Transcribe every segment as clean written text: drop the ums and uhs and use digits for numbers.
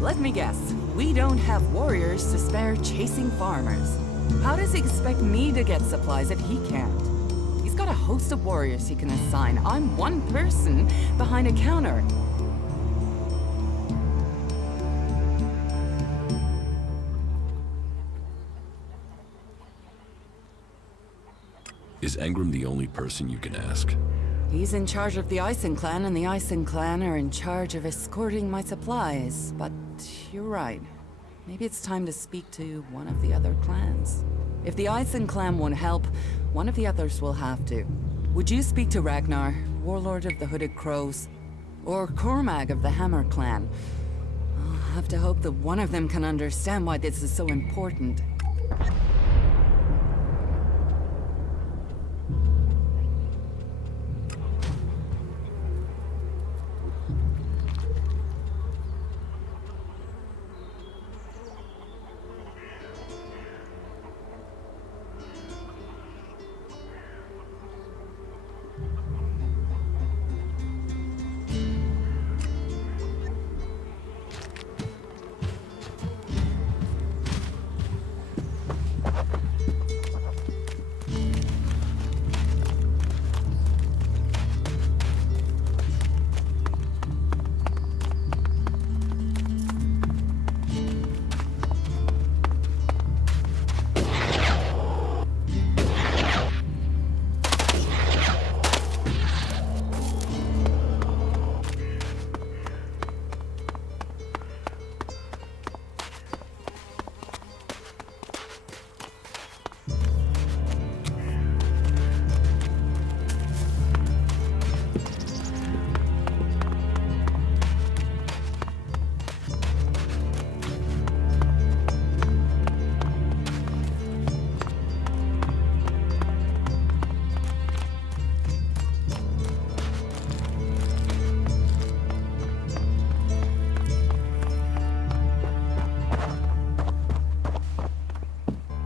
Let me guess. We don't have warriors to spare chasing farmers. How does he expect me to get supplies if he can't? He's got a host of warriors he can assign. I'm one person behind a counter. Is Engram the only person you can ask? He's in charge of the Ison clan, and the Ison clan are in charge of escorting my supplies. But you're right. Maybe it's time to speak to one of the other clans. If the Ison clan won't help, one of the others will have to. Would you speak to Ragnar, warlord of the Hooded Crows? Or Cormag of the Hammer clan? I'll have to hope that one of them can understand why this is so important.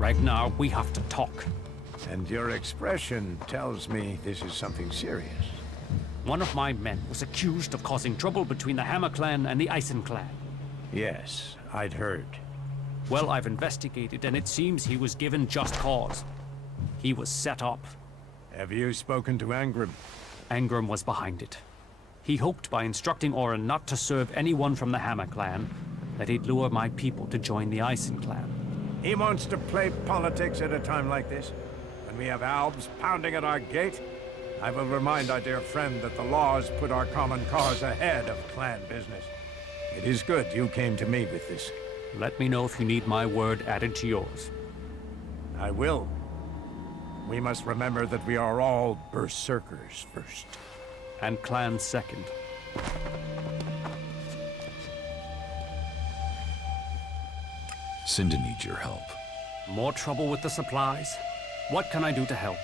Ragnar, we have to talk. And your expression tells me this is something serious. One of my men was accused of causing trouble between the Hammer clan and the Ison clan. Yes, I'd heard. Well, I've investigated, and it seems he was given just cause. He was set up. Have you spoken to Engram? Engram was behind it. He hoped by instructing Orin not to serve anyone from the Hammer clan, that he'd lure my people to join the Ison clan. He wants to play politics at a time like this? When we have Albs pounding at our gate? I will remind our dear friend that the laws put our common cause ahead of clan business. It is good you came to me with this. Let me know if you need my word added to yours. I will. We must remember that we are all berserkers first. And clans second. Cinda needs your help. More trouble with the supplies? What can I do to help?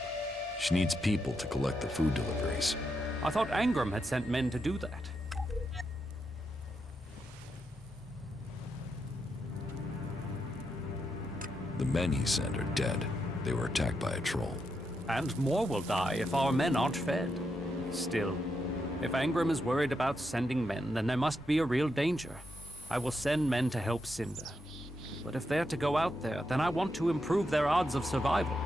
She needs people to collect the food deliveries. I thought Engram had sent men to do that. The men he sent are dead. They were attacked by a troll. And more will die if our men aren't fed. Still, if Engram is worried about sending men, then there must be a real danger. I will send men to help Cinda. But if they're to go out there, then I want to improve their odds of survival.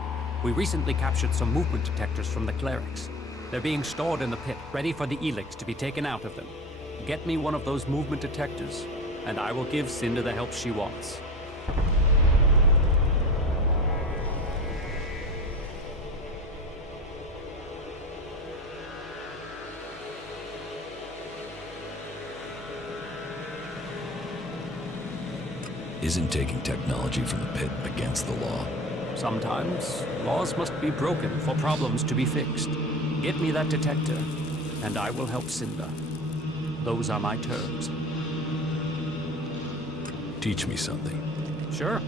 We recently captured some movement detectors from the clerics. They're being stored in the pit, ready for the Elex to be taken out of them. Get me one of those movement detectors, and I will give Cinda the help she wants. Isn't taking technology from the pit against the law? Sometimes, laws must be broken for problems to be fixed. Get me that detector, and I will help Cinda. Those are my terms. Teach me something. Sure.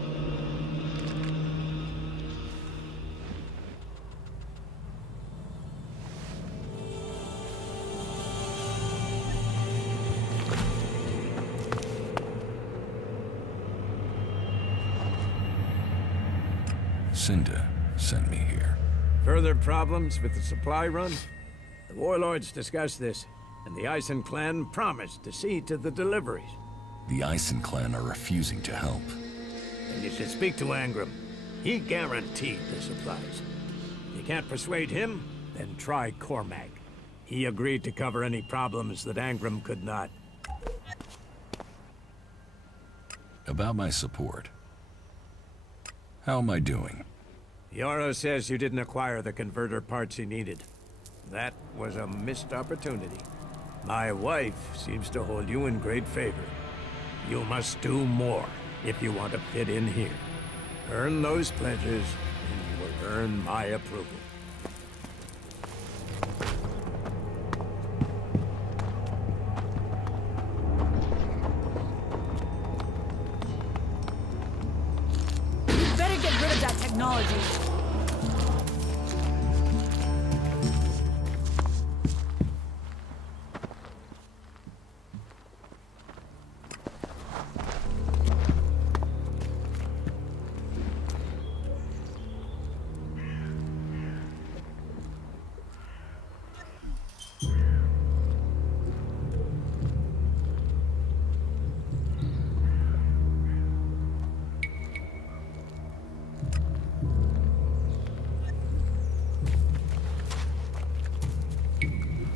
Cinda sent me here. Further problems with the supply run? The warlords discussed this, and the Ison clan promised to see to the deliveries. The Ison clan are refusing to help. And you should speak to Angram. He guaranteed the supplies. If you can't persuade him, then try Cormac. He agreed to cover any problems that Angram could not. About my support. How am I doing? Yoro says you didn't acquire the converter parts he needed. That was a missed opportunity. My wife seems to hold you in great favor. You must do more if you want to fit in here. Earn those pledges, and you will earn my approval. You better get rid of that technology.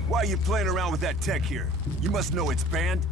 Why are you playing around with that tech here? You must know it's banned.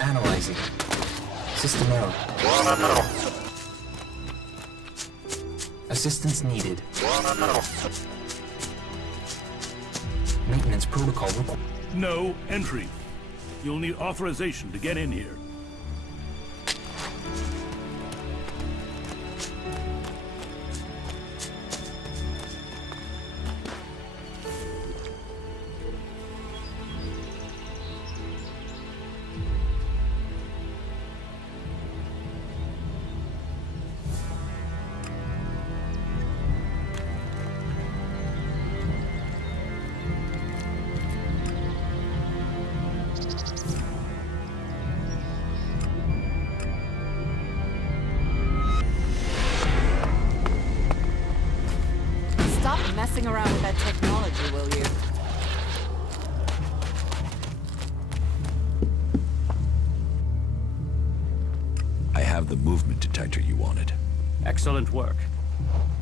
Analyzing. System error. Assistance needed. Maintenance protocol required. No entry. You'll need authorization to get in here. Stop messing around with that technology, will you? I have the movement detector you wanted. Excellent work.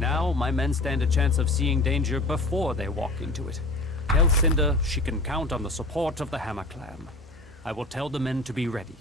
Now, my men stand a chance of seeing danger before they walk into it. Tell Cinder she can count on the support of the Hammer Clan. I will tell the men to be ready.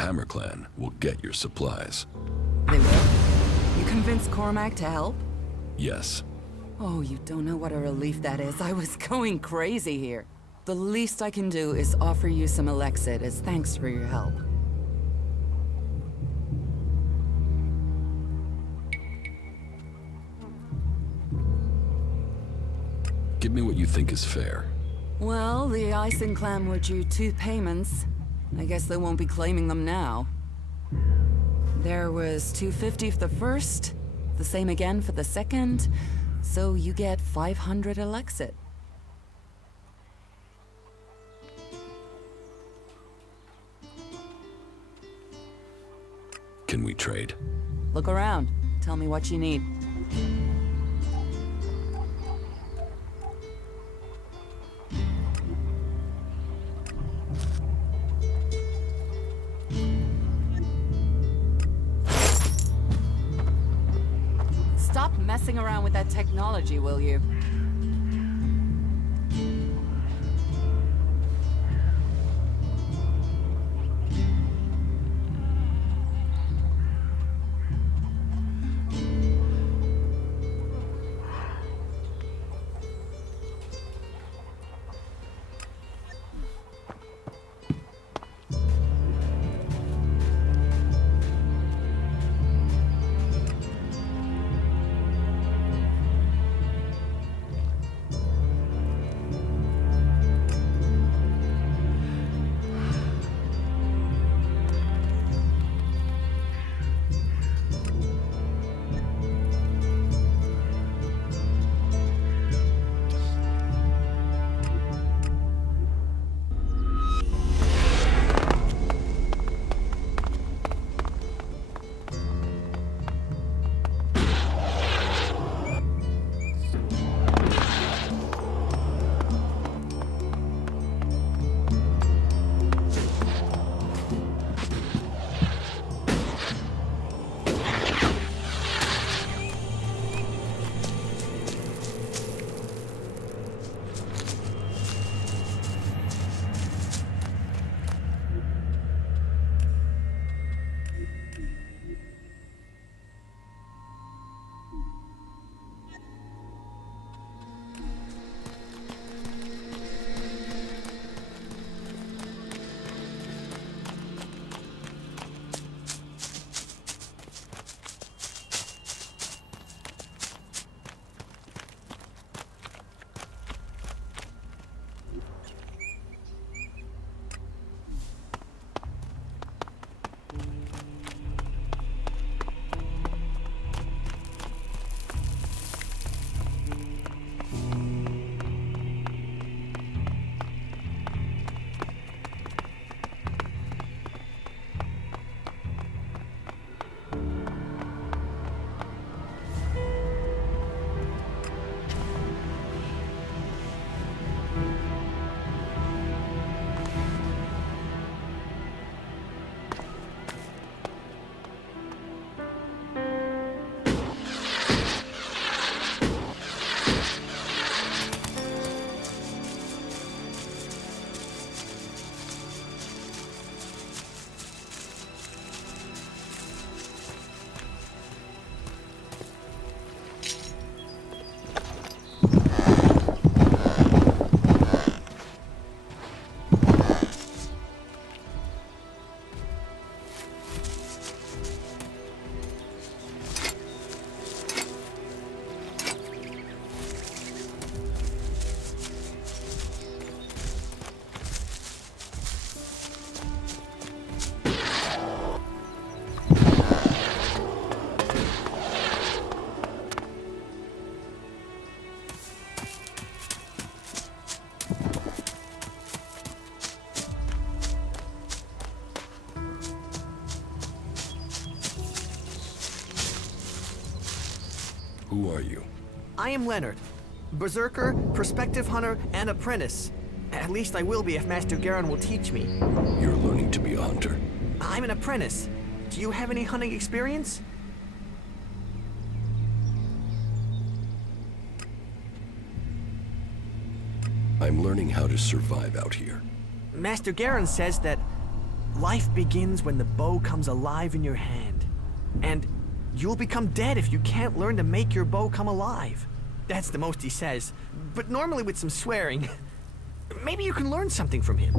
Hammer Clan will get your supplies. They will? You convinced Cormac to help? Yes. Oh, you don't know what a relief that is. I was going crazy here. The least I can do is offer you some Elexit as thanks for your help. Give me what you think is fair. Well, the Ison clan were due 2 payments. I guess they won't be claiming them now. There was $250 for the first, the same again for the second, so you get 500 Elexit. Can we trade? Look around. Tell me what you need. Stop messing around with that technology, will you? Who are you? I am Leonard. Berserker, prospective hunter, and apprentice. At least I will be if Master Garin will teach me. You're learning to be a hunter. I'm an apprentice. Do you have any hunting experience? I'm learning how to survive out here. Master Garin says that Life begins when the bow comes alive in your hand. And you'll become dead if you can't learn to make your bow come alive. That's the most he says, but normally with some swearing. Maybe you can learn something from him.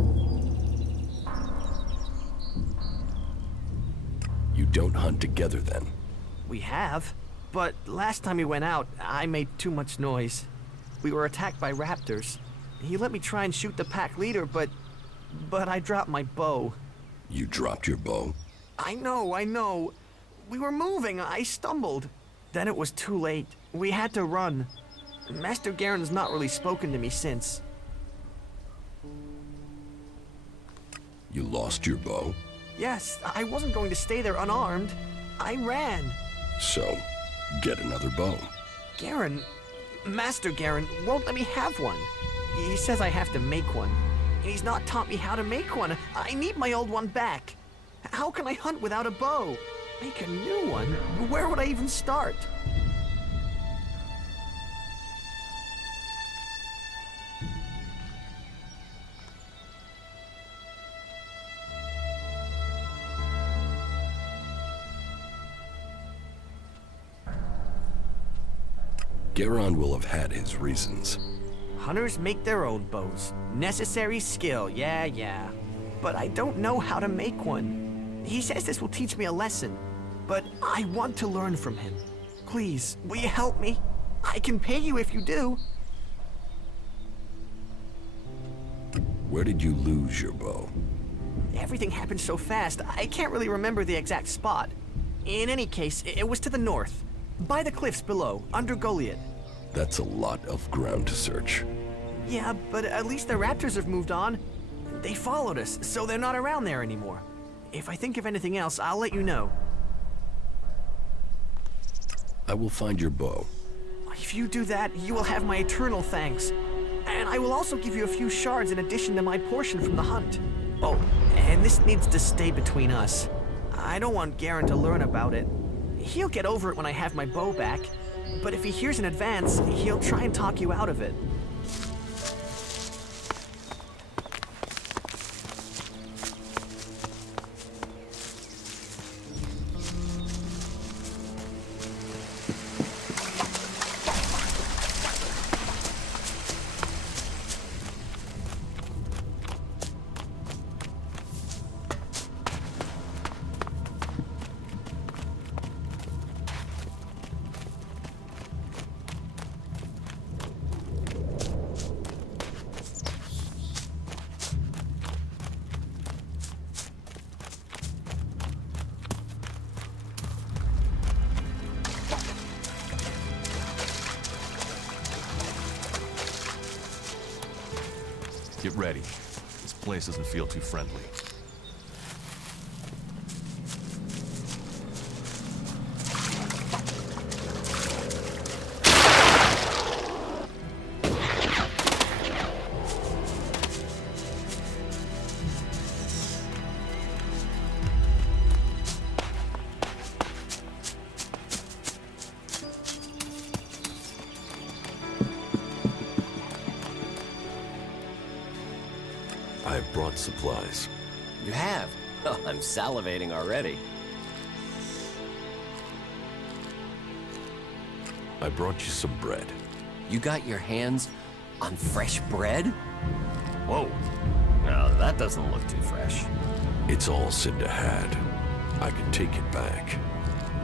You don't hunt together then? We have, but last time we went out, I made too much noise. We were attacked by raptors. He let me try and shoot the pack leader, but I dropped my bow. You dropped your bow? I know. We were moving, I stumbled. Then it was too late. We had to run. Master Garen's not really spoken to me since. You lost your bow? Yes, I wasn't going to stay there unarmed. I ran. So, get another bow. Garen, Master Garen won't let me have one. He says I have to make one. And he's not taught me how to make one. I need my old one back. How can I hunt without a bow? Make a new one? Where would I even start? Garon will have had his reasons. Hunters make their own bows. Necessary skill, yeah. But I don't know how to make one. He says this will teach me a lesson, but I want to learn from him. Please, will you help me? I can pay you if you do. Where did you lose your bow? Everything happened so fast, I can't really remember the exact spot. In any case, it was to the north, by the cliffs below, under Goliath. That's a lot of ground to search. Yeah, but at least the raptors have moved on. They followed us, so they're not around there anymore. If I think of anything else, I'll let you know. I will find your bow. If you do that, you will have my eternal thanks. And I will also give you a few shards in addition to my portion from the hunt. Oh, and this needs to stay between us. I don't want Garen to learn about it. He'll get over it when I have my bow back, but if he hears in advance, he'll try and talk you out of it. Get ready. This place doesn't feel too friendly. I've brought supplies. You have? Oh, I'm salivating already. I brought you some bread. You got your hands on fresh bread? Whoa. No, that doesn't look too fresh. It's all Cinda had. I can take it back.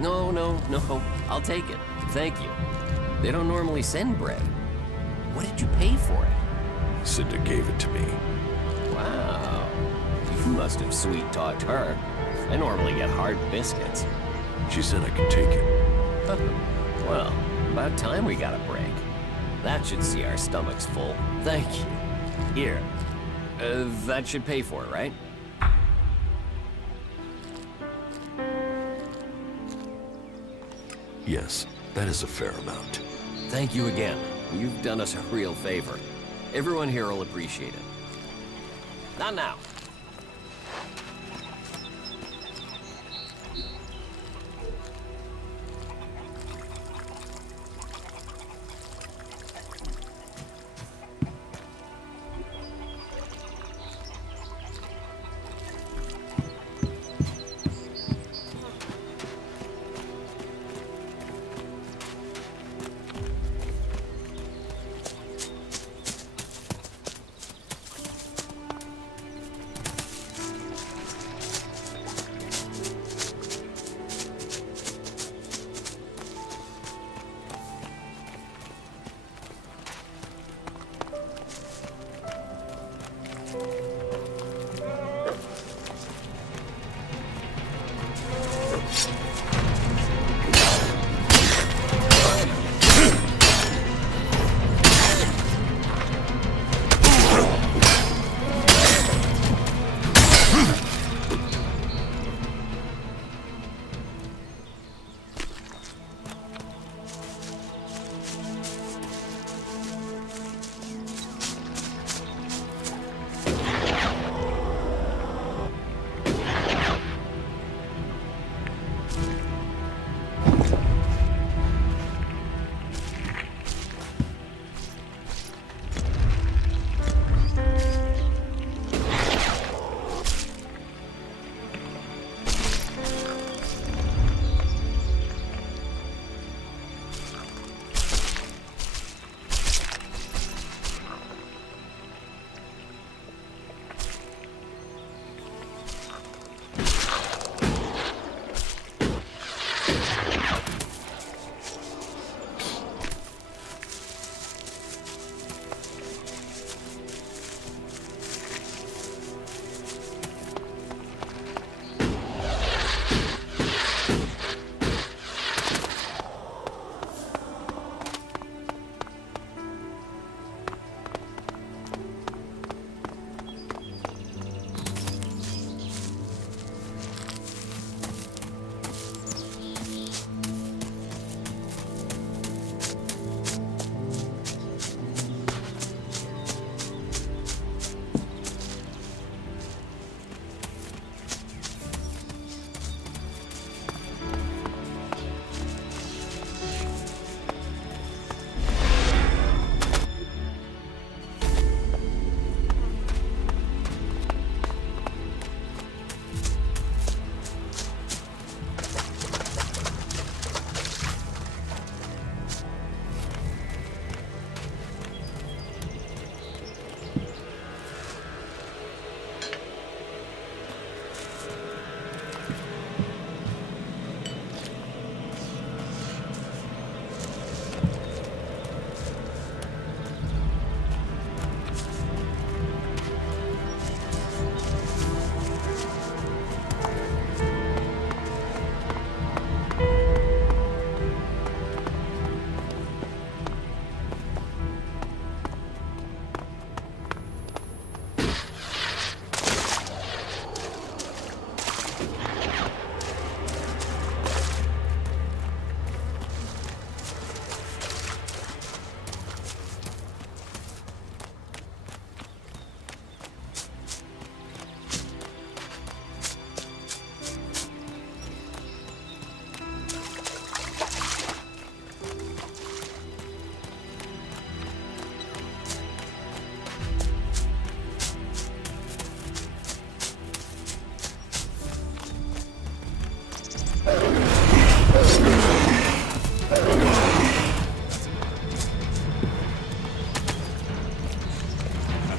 No. I'll take it. Thank you. They don't normally send bread. What did you pay for it? Cinda gave it to me. Wow. You must have sweet-talked her. I normally get hard biscuits. She said I could take it. Well, about time we got a break. That should see our stomachs full. Thank you. Here. That should pay for it, right? Yes, that is a fair amount. Thank you again. You've done us a real favor. Everyone here will appreciate it. Not now.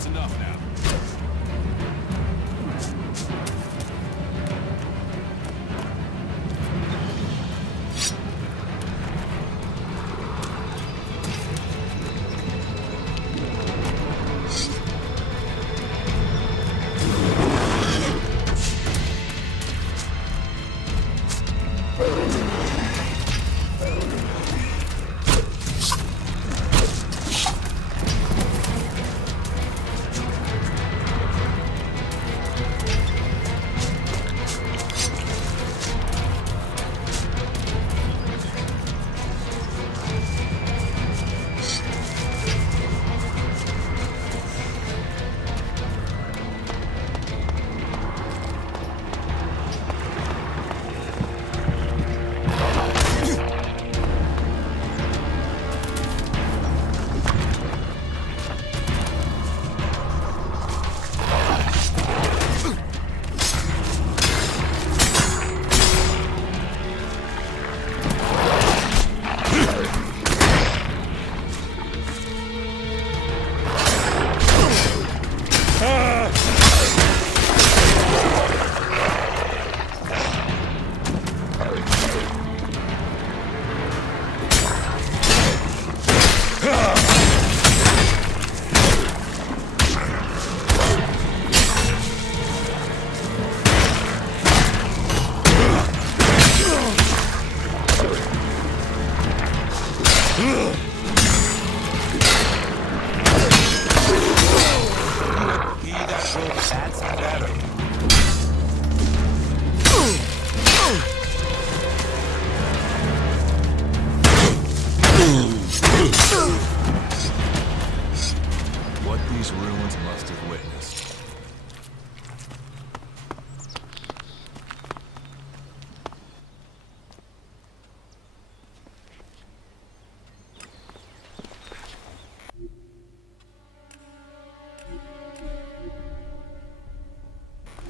enough now. What these ruins must have witnessed.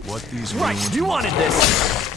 What these Right, ruins you must wanted this!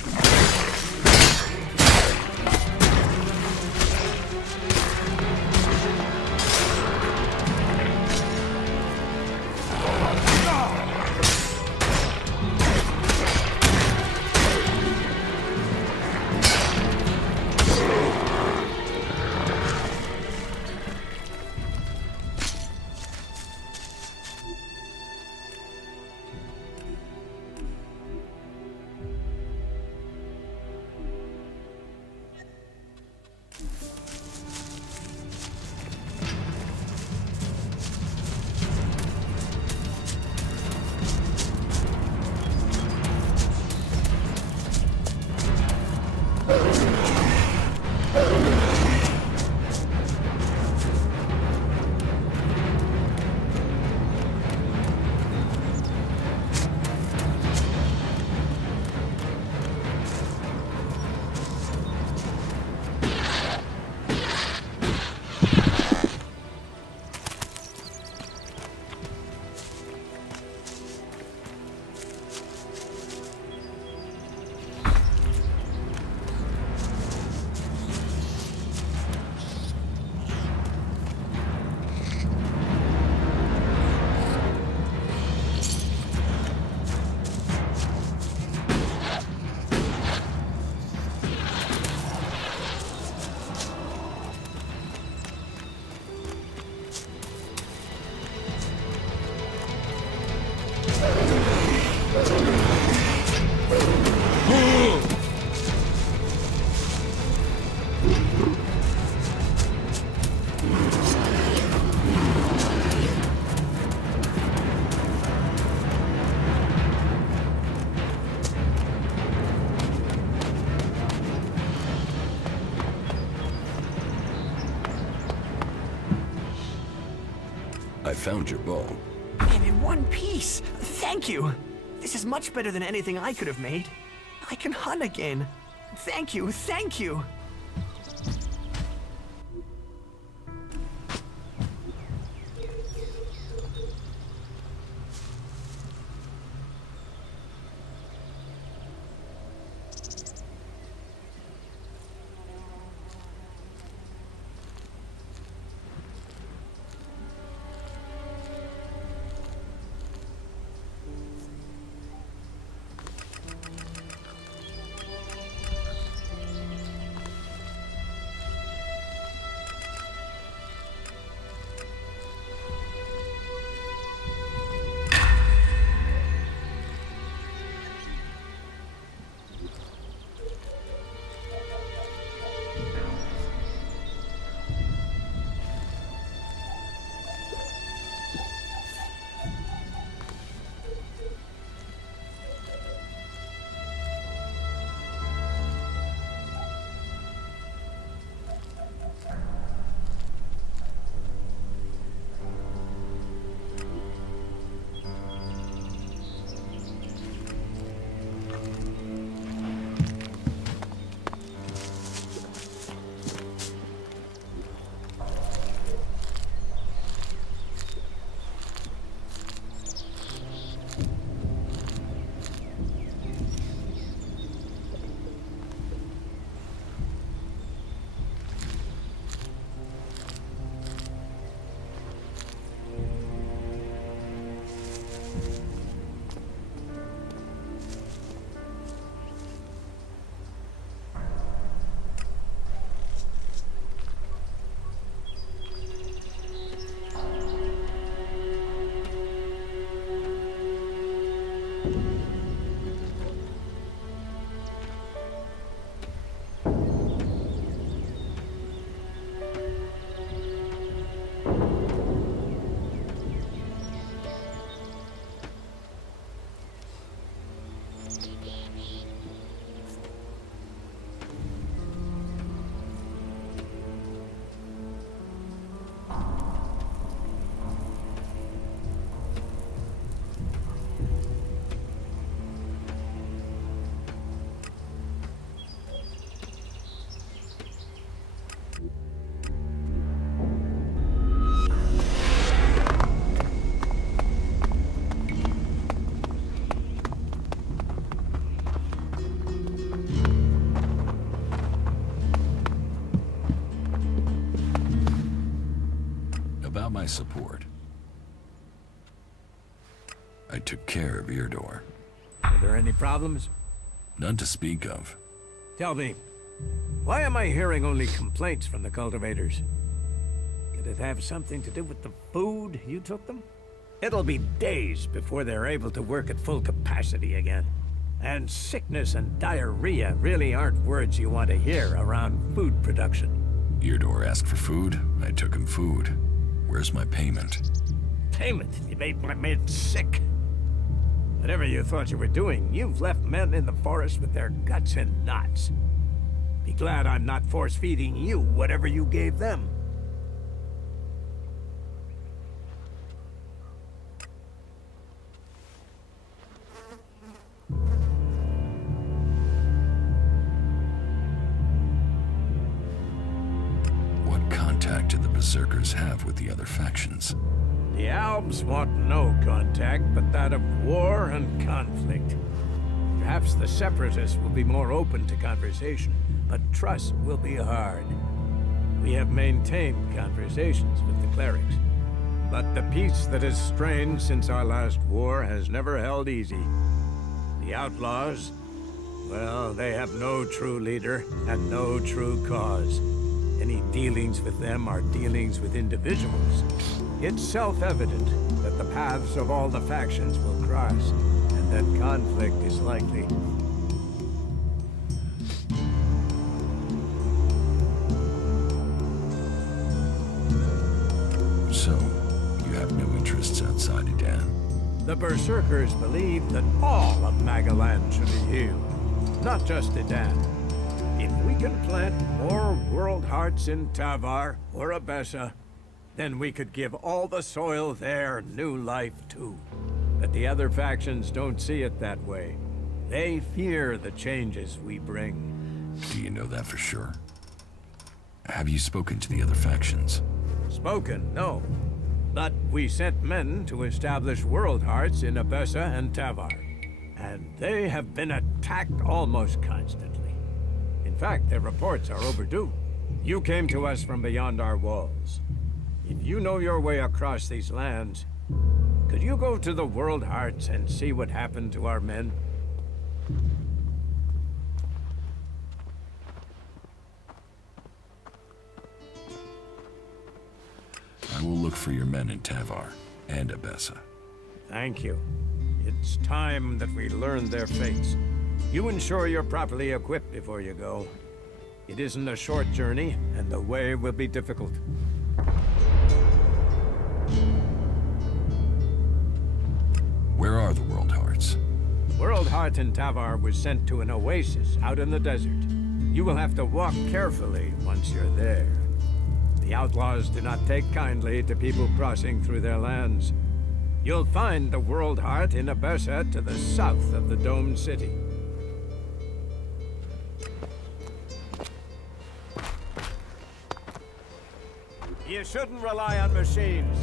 I found your bow. And in one piece! Thank you! This is much better than anything I could have made. I can hunt again. Thank you, thank you! About my support. I took care of Eardor. Are there any problems? None to speak of. Tell me, why am I hearing only complaints from the cultivators? Could it have something to do with the food you took them? It'll be days before they're able to work at full capacity again. And sickness and diarrhea really aren't words you want to hear around food production. Eardor asked for food. I took him food. Where's my payment? Payment? You made my men sick. Whatever you thought you were doing, you've left men in the forest with their guts in knots. Be glad I'm not force-feeding you whatever you gave them. What contact did the Berserkers have with the other factions? The Albs want no contact but that of war and conflict. Perhaps the Separatists will be more open to conversation, but trust will be hard. We have maintained conversations with the clerics, but the peace that has strained since our last war has never held easy. The outlaws, well, they have no true leader and no true cause. Any dealings with them are dealings with individuals. It's self-evident that the paths of all the factions will cross, and that conflict is likely. So, you have no interests outside Edan? The Berserkers believe that all of Magaland should be healed, not just Edan. If we can plant more World Hearts in Tavar or Abessa, then we could give all the soil there new life too. But the other factions don't see it that way. They fear the changes we bring. Do you know that for sure? Have you spoken to the other factions? Spoken, no. But we sent men to establish World Hearts in Abessa and Tavar. And they have been attacked almost constantly. In fact, their reports are overdue. You came to us from beyond our walls. If you know your way across these lands, could you go to the World Hearts and see what happened to our men? I will look for your men in Tavar and Abessa. Thank you. It's time that we learn their fates. You ensure you're properly equipped before you go. It isn't a short journey, and the way will be difficult. Where are the World Hearts? World Heart in Tavar was sent to an oasis out in the desert. You will have to walk carefully once you're there. The outlaws do not take kindly to people crossing through their lands. You'll find the World Heart in Abessa to the south of the domed city. You shouldn't rely on machines.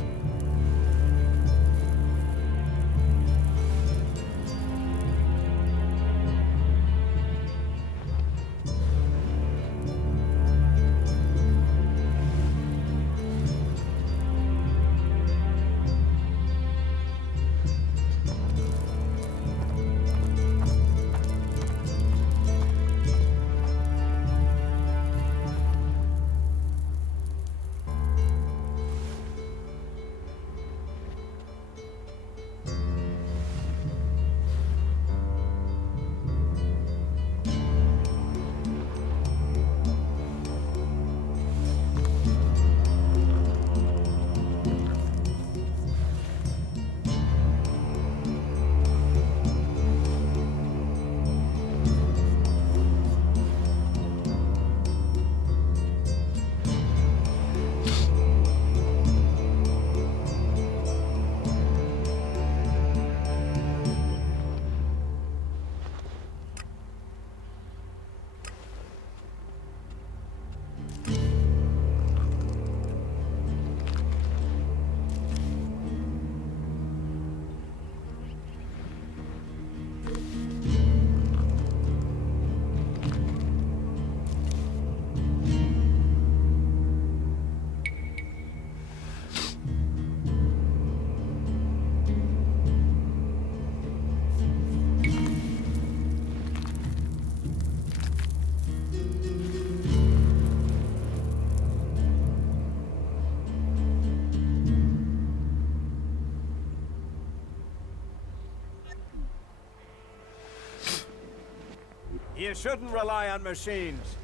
You shouldn't rely on machines.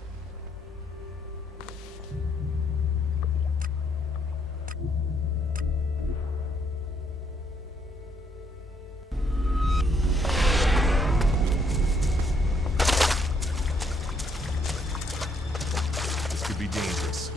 This could be dangerous.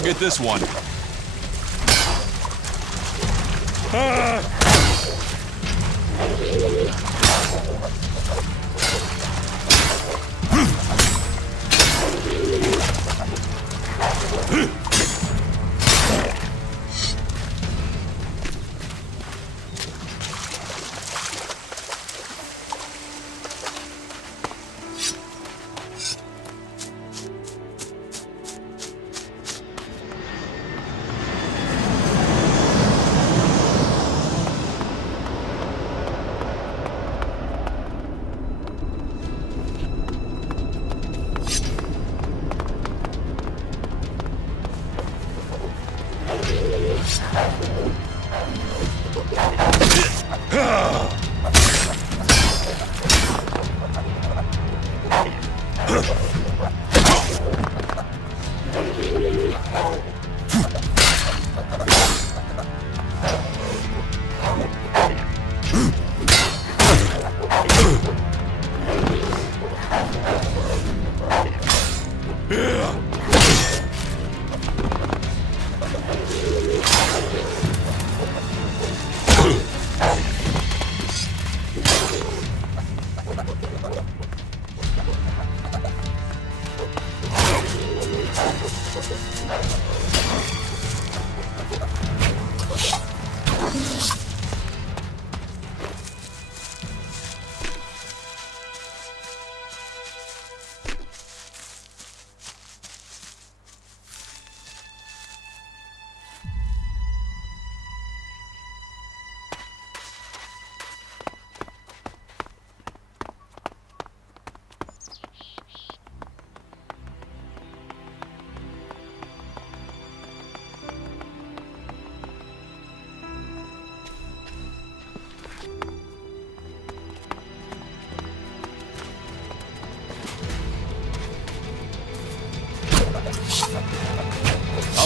I'll get this one.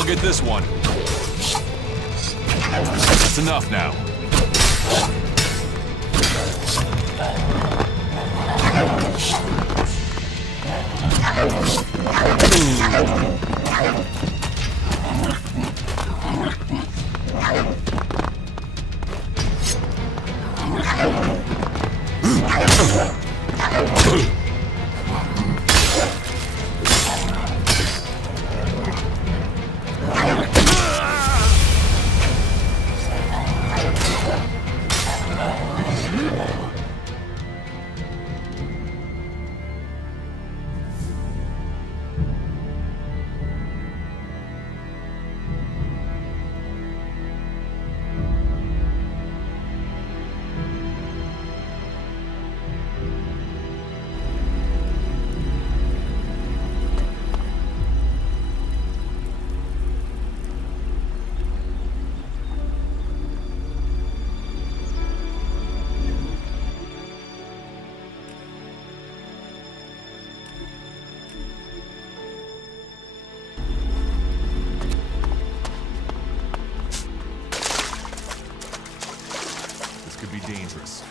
I'll get this one. That's enough now. dangerous.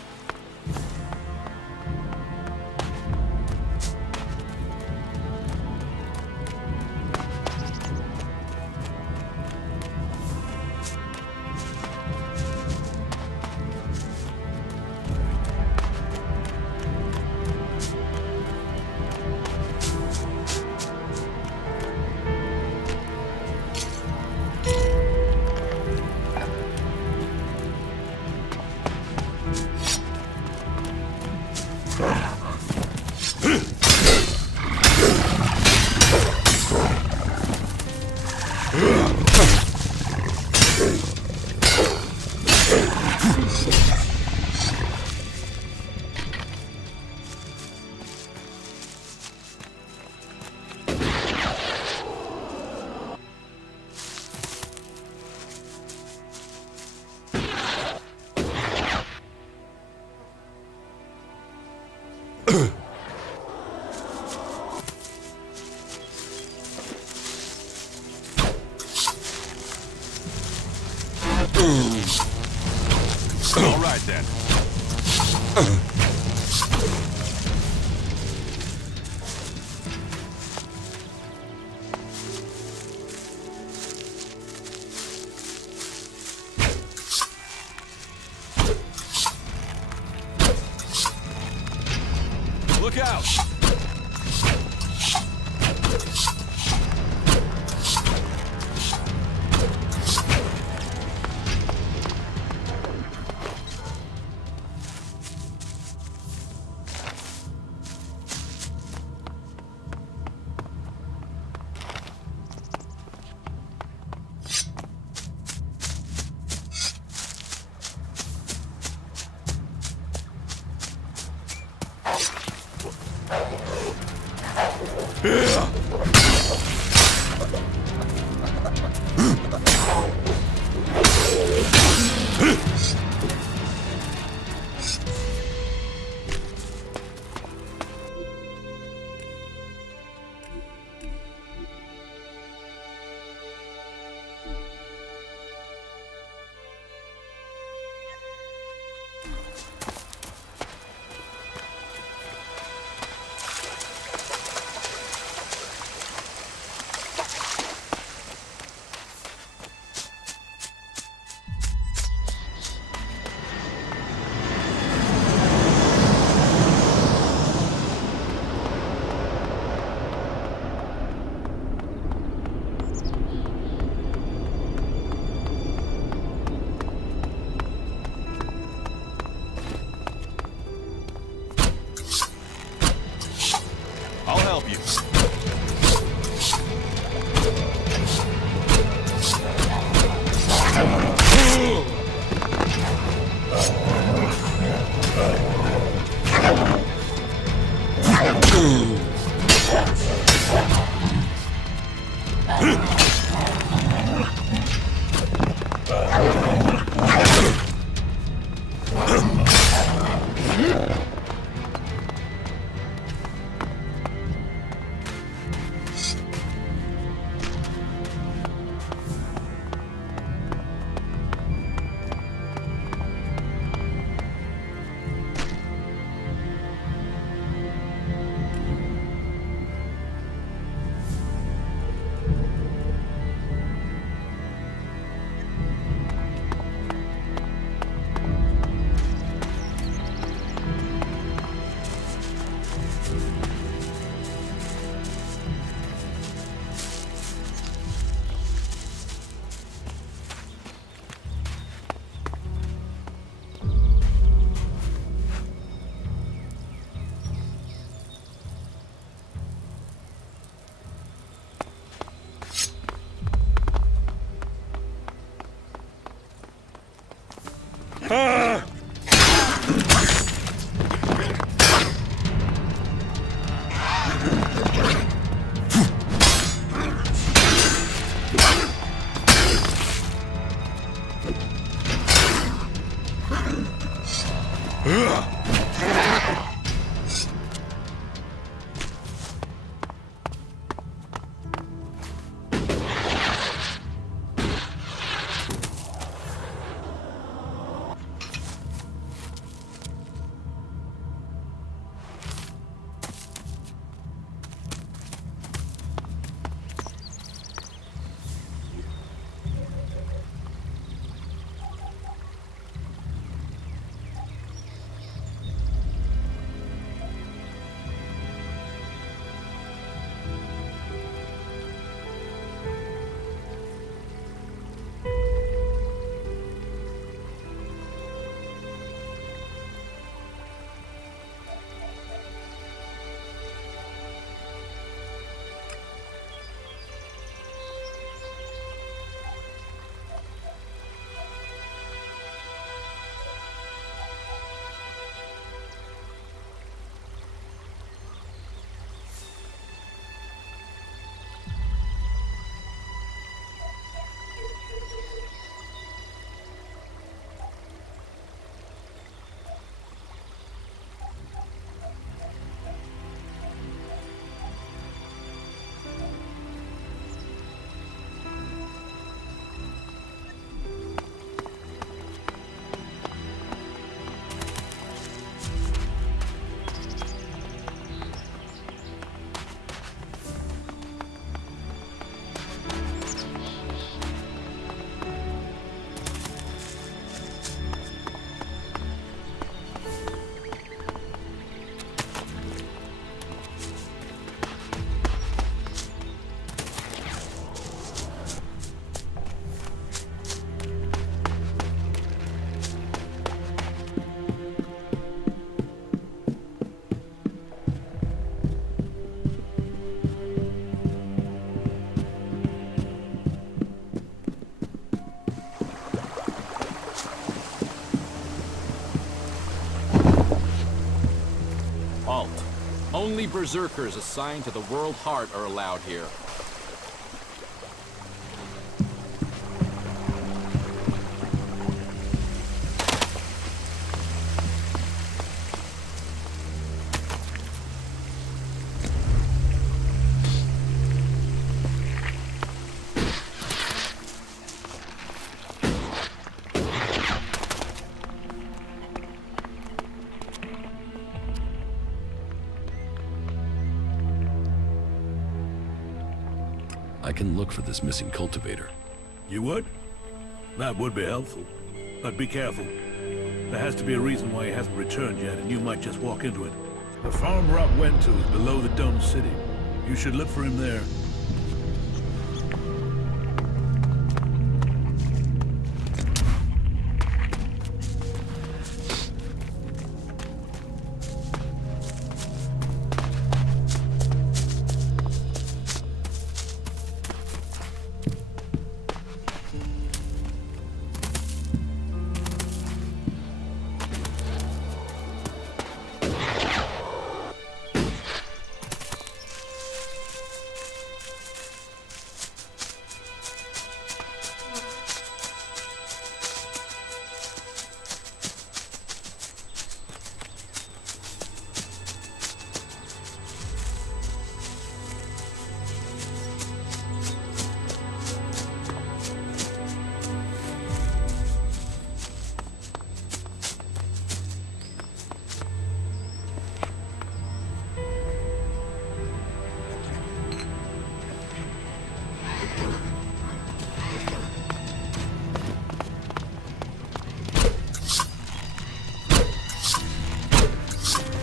All right, then. Look out! I'll help you. Only berserkers assigned to the World Heart are allowed here. I can look for this missing cultivator. You would? That would be helpful. But be careful. There has to be a reason why he hasn't returned yet, and you might just walk into it. The farm Rock went to is below the domed city. You should look for him there.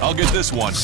I'll get this one.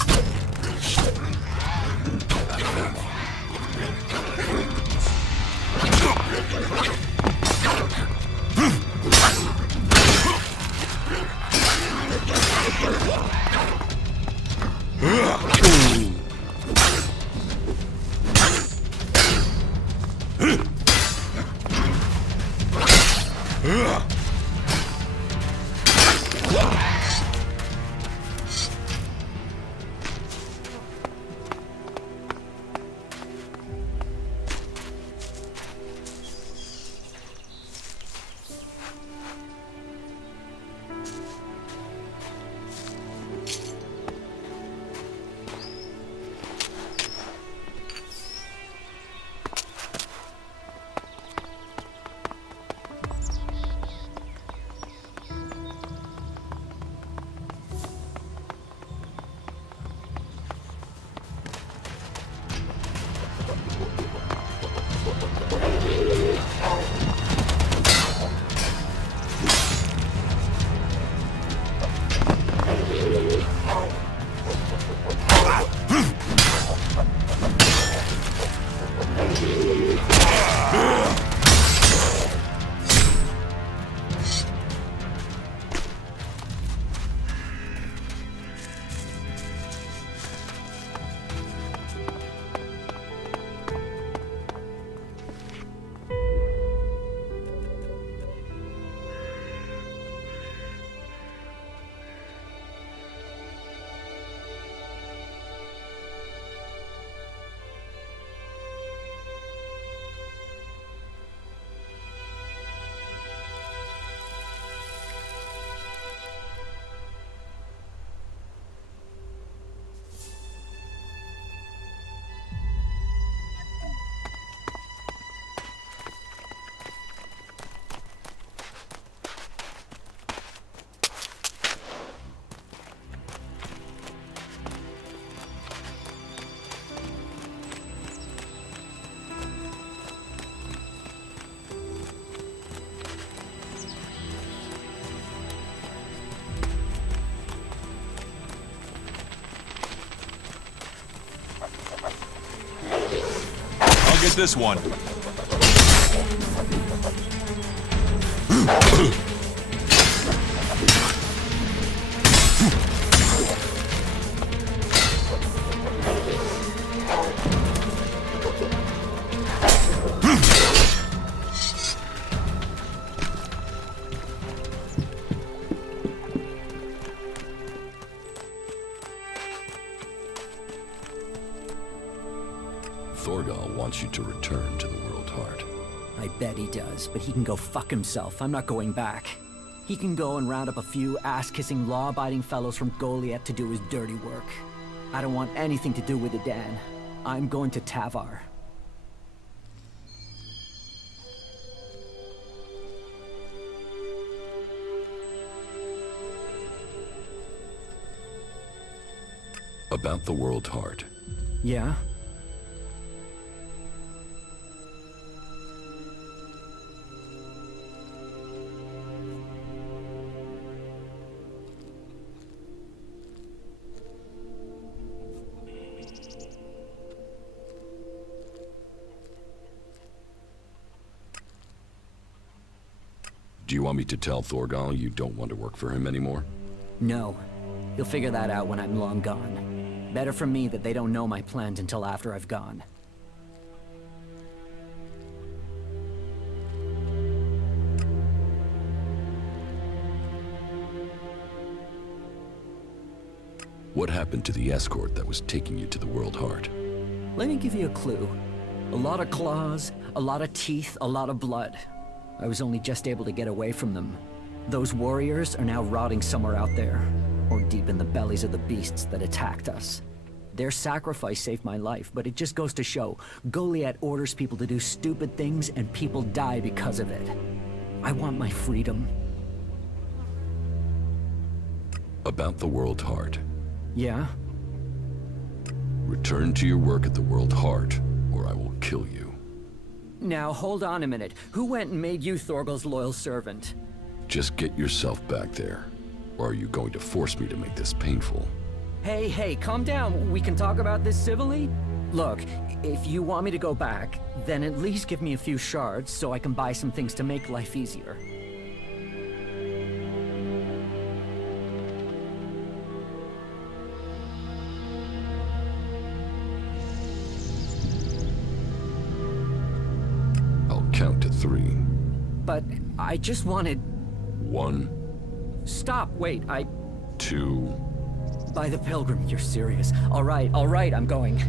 Get this one. wants you to return to the World Heart. I bet he does, but he can go fuck himself. I'm not going back. He can go and round up a few ass-kissing, law-abiding fellows from Goliath to do his dirty work. I don't want anything to do with it, Dan. I'm going to Tavar. About the World Heart. Yeah? Do you want me to tell Thorgal you don't want to work for him anymore? No. He'll figure that out when I'm long gone. Better for me that they don't know my plans until after I've gone. What happened to the escort that was taking you to the World Heart? Let me give you a clue. A lot of claws, a lot of teeth, a lot of blood. I was only just able to get away from them. Those warriors are now rotting somewhere out there, or deep in the bellies of the beasts that attacked us. Their sacrifice saved my life, but it just goes to show, Goliath orders people to do stupid things and people die because of it. I want my freedom. About the World Heart. Yeah? Return to your work at the World Heart, or I will kill you. Now, hold on a minute. Who went and made you Thorgal's loyal servant? Just get yourself back there. Or are you going to force me to make this painful? Hey, calm down. We can talk about this civilly? Look, if you want me to go back, then at least give me a few shards so I can buy some things to make life easier. Count to 3. But I just wanted... 1. Stop, wait, 2. By the Pilgrim, you're serious. All right, I'm going.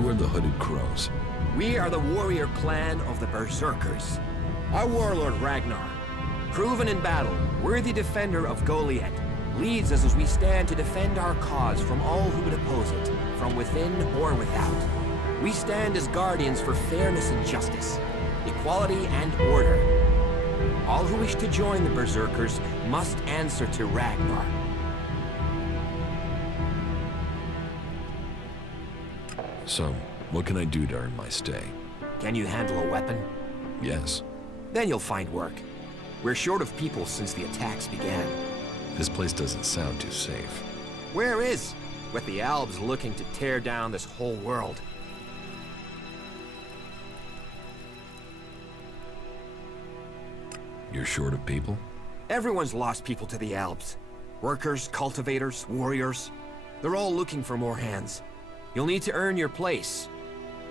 Who are the Hooded Crows? We are the warrior clan of the Berserkers. Our warlord Ragnar, proven in battle, worthy defender of Goliath, leads us as we stand to defend our cause from all who would oppose it, from within or without. We stand as guardians for fairness and justice, equality and order. All who wish to join the Berserkers must answer to Ragnar. So, what can I do to earn my stay? Can you handle a weapon? Yes. Then you'll find work. We're short of people since the attacks began. This place doesn't sound too safe. Where is? With the Albs looking to tear down this whole world. You're short of people? Everyone's lost people to the Albs. Workers, cultivators, warriors. They're all looking for more hands. You'll need to earn your place.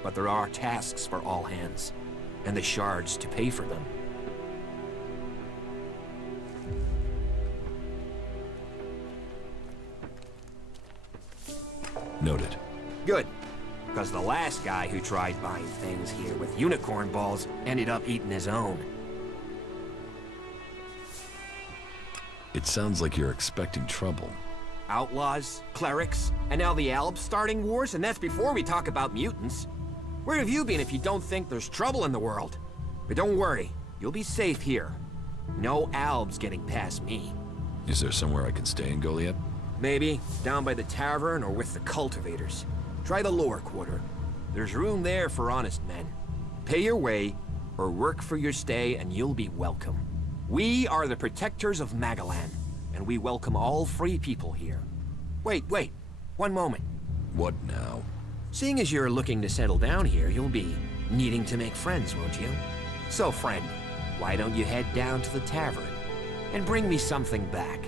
But there are tasks for all hands. And the shards to pay for them. Noted. Good. Because the last guy who tried buying things here with unicorn balls ended up eating his own. It sounds like you're expecting trouble. Outlaws, clerics, and now the Albs starting wars, and that's before we talk about mutants. Where have you been if you don't think there's trouble in the world? But don't worry, you'll be safe here. No Albs getting past me. Is there somewhere I can stay in Goliath? Maybe, down by the tavern or with the cultivators. Try the lower quarter. There's room there for honest men. Pay your way, or work for your stay, and you'll be welcome. We are the protectors of Magalan, and we welcome all free people here. Wait, one moment. What now? Seeing as you're looking to settle down here, you'll be needing to make friends, won't you? So, friend, why don't you head down to the tavern and bring me something back?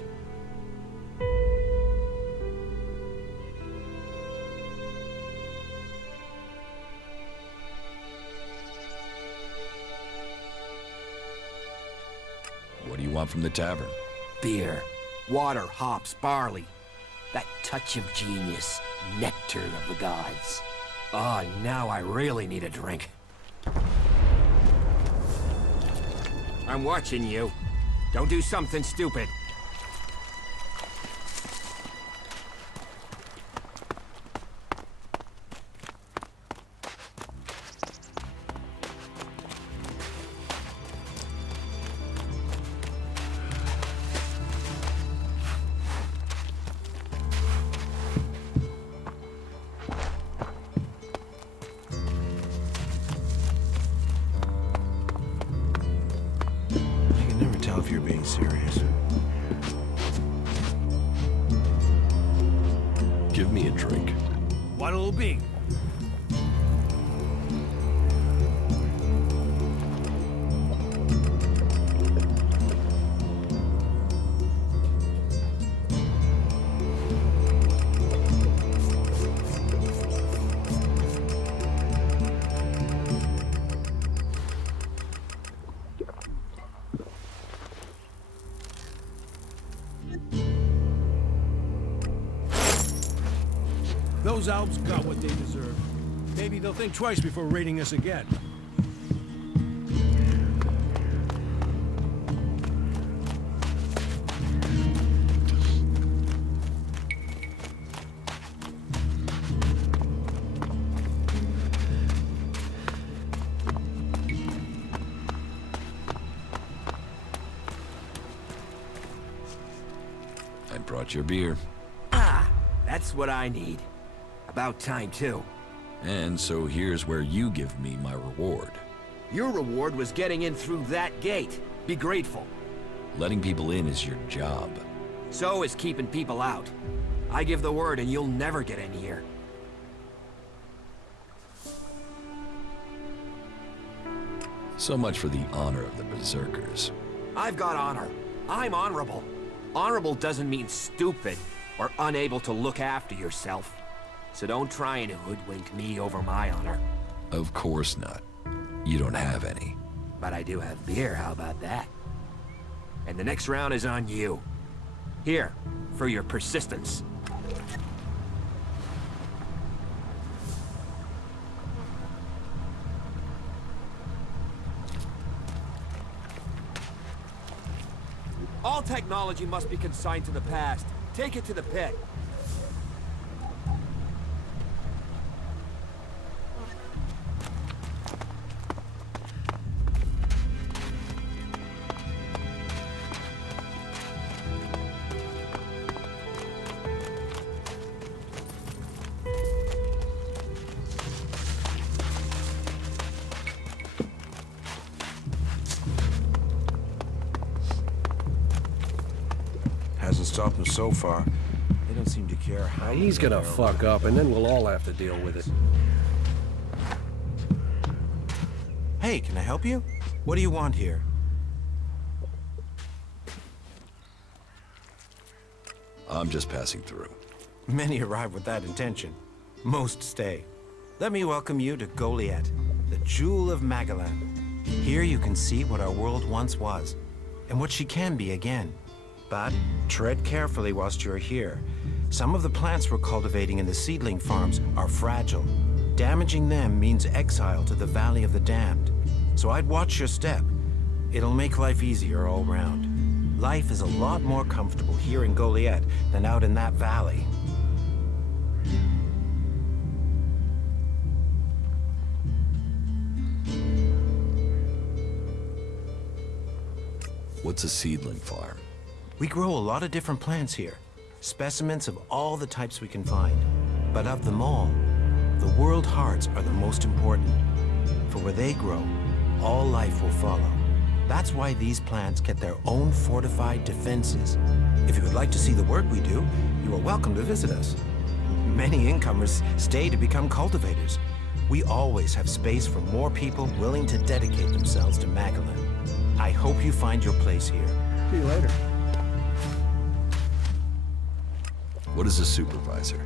What do you want from the tavern? Beer, water, hops, barley. That touch of genius, nectar of the gods. Oh, now I really need a drink. I'm watching you. Don't do something stupid. If you're being serious. Give me a drink. What'll it be? Those Alps got what they deserve. Maybe they'll think twice before raiding us again. I brought your beer. Ah, that's what I need. About time, too. And so here's where you give me my reward. Your reward was getting in through that gate. Be grateful. Letting people in is your job. So is keeping people out. I give the word and you'll never get in here. So much for the honor of the Berserkers. I've got honor. I'm honorable. Honorable doesn't mean stupid or unable to look after yourself. So don't try and hoodwink me over my honor. Of course not. You don't have any. But I do have beer, how about that? And the next round is on you. Here, for your persistence. All technology must be consigned to the past. Take it to the pit. Hasn't stopped him so far. They don't seem to care how. He's gonna fuck up, and then we'll all have to deal with it. Hey, can I help you? What do you want here? I'm just passing through. Many arrive with that intention. Most stay. Let me welcome you to Goliath, the jewel of Magellan. Here you can see what our world once was, and what she can be again. But tread carefully whilst you're here. Some of the plants we're cultivating in the seedling farms are fragile. Damaging them means exile to the Valley of the Damned. So I'd watch your step. It'll make life easier all round. Life is a lot more comfortable here in Goliath than out in that valley. What's a seedling farm? We grow a lot of different plants here. Specimens of all the types we can find. But of them all, the world hearts are the most important. For where they grow, all life will follow. That's why these plants get their own fortified defenses. If you would like to see the work we do, you are welcome to visit us. Many incomers stay to become cultivators. We always have space for more people willing to dedicate themselves to Magellan. I hope you find your place here. See you later. What is a supervisor?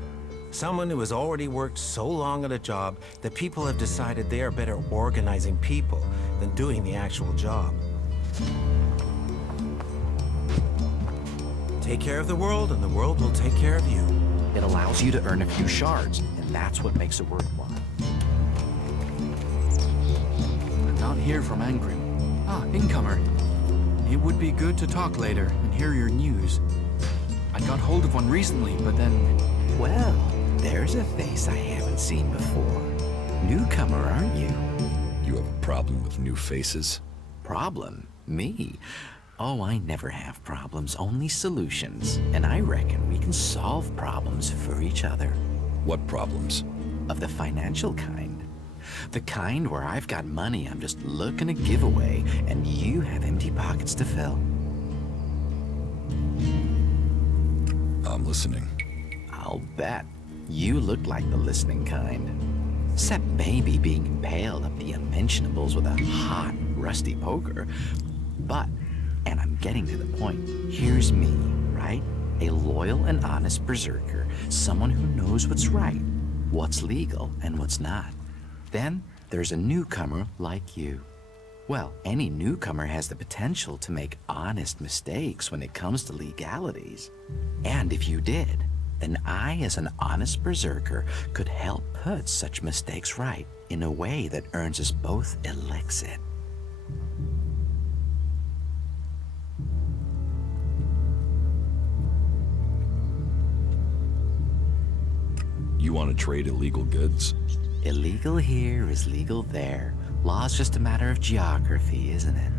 Someone who has already worked so long at a job that people have decided they are better organizing people than doing the actual job. Take care of the world, and the world will take care of you. It allows you to earn a few shards, and that's what makes it worthwhile. I'm not here from Angrim. Ah, incomer. It would be good to talk later and hear your news. I got hold of one recently, but then... Well, there's a face I haven't seen before. Newcomer, aren't you? You have a problem with new faces? Problem? Me? Oh, I never have problems, only solutions. And I reckon we can solve problems for each other. What problems? Of the financial kind. The kind where I've got money I'm just looking to give away, and you have empty pockets to fill. I'm listening. I'll bet. You look like the listening kind. Except maybe being impaled up the unmentionables with a hot, rusty poker. But, and I'm getting to the point, here's me, right? A loyal and honest berserker. Someone who knows what's right, what's legal, and what's not. Then, there's a newcomer like you. Well, any newcomer has the potential to make honest mistakes when it comes to legalities. And if you did, then I, as an honest berserker, could help put such mistakes right in a way that earns us both Elexit. You want to trade illegal goods? Illegal here is legal there. Law's just a matter of geography, isn't it?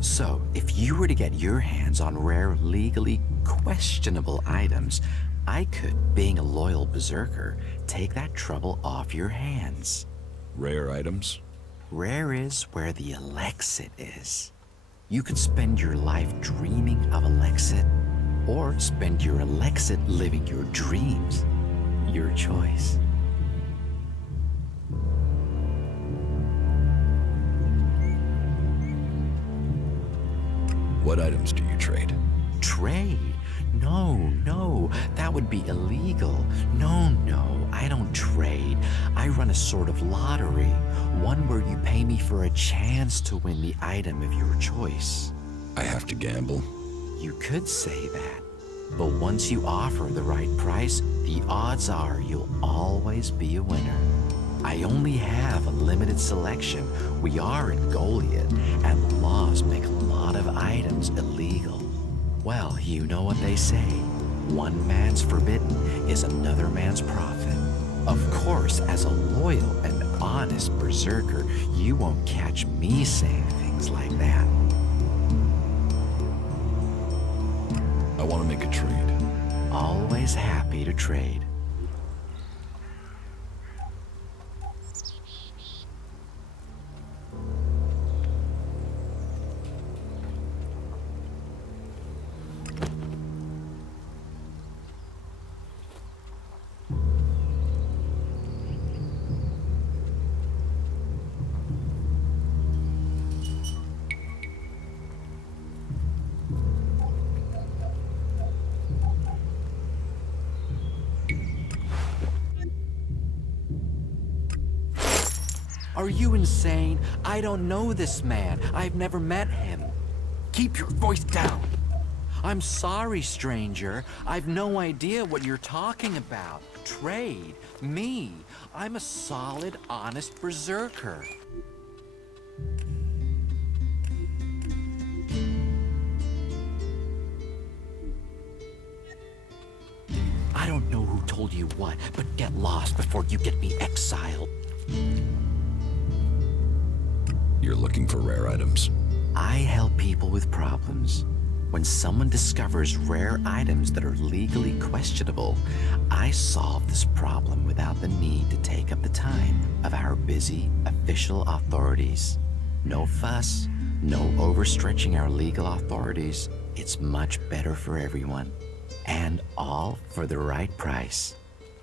So, if you were to get your hands on rare, legally questionable items, I could, being a loyal berserker, take that trouble off your hands. Rare items? Rare is where the Elexit is. You could spend your life dreaming of Elexit, or spend your Elexit living your dreams. Your choice. What items do you trade? Trade? No, that would be illegal. No, I don't trade. I run a sort of lottery, one where you pay me for a chance to win the item of your choice. I have to gamble? You could say that, but once you offer the right price, the odds are you'll always be a winner. I only have a limited selection. We are in Goliath, and the laws make a lot of items illegal. Well, you know what they say. One man's forbidden is another man's profit. Of course, as a loyal and honest berserker, you won't catch me saying things like that. I want to make a trade. Always happy to trade. Are you insane? I don't know this man. I've never met him. Keep your voice down. I'm sorry, stranger. I've no idea what you're talking about. Trade? Me? I'm a solid, honest berserker. I don't know who told you what, but get lost before you get me exiled. You're looking for rare items. I help people with problems. When someone discovers rare items that are legally questionable, I solve this problem without the need to take up the time of our busy official authorities. No fuss, no overstretching our legal authorities. It's much better for everyone. And all for the right price.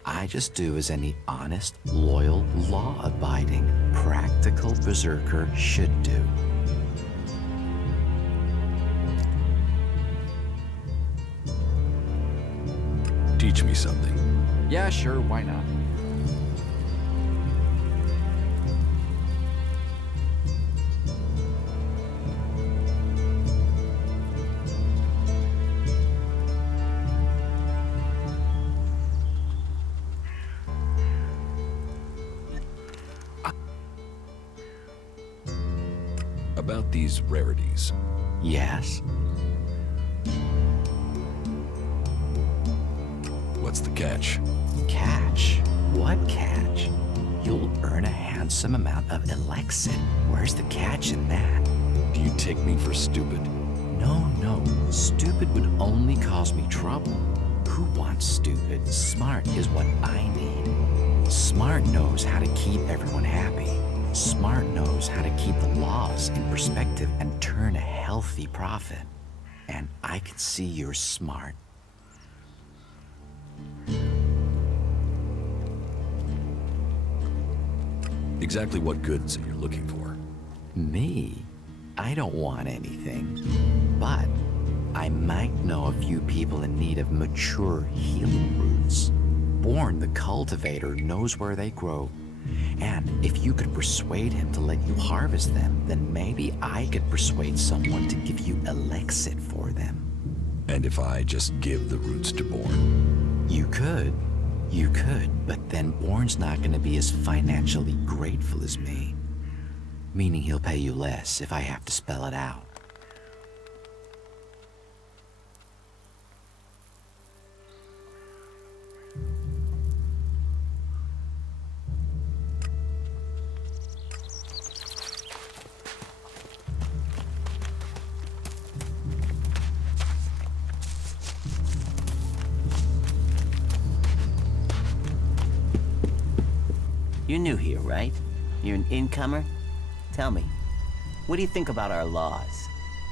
I just do as any honest, loyal, law-abiding, practical berserker should do. Teach me something. Yeah, sure, why not? About these rarities. Yes? What's the catch? Catch? What catch? You'll earn a handsome amount of Elexit. Where's the catch in that? Do you take me for stupid? No. Stupid would only cause me trouble. Who wants stupid? Smart is what I need. Smart knows how to keep everyone happy. Smart knows how to keep the laws in perspective and turn a healthy profit. And I can see you're smart. Exactly what goods are you looking for? Me? I don't want anything. But I might know a few people in need of mature healing roots. Born the cultivator knows where they grow. And if you could persuade him to let you harvest them, then maybe I could persuade someone to give you Elexit for them. And if I just give the roots to Born? You could, but then Born's not gonna be as financially grateful as me. Meaning he'll pay you less if I have to spell it out. You're new here, right? You're an incomer? Tell me, what do you think about our laws?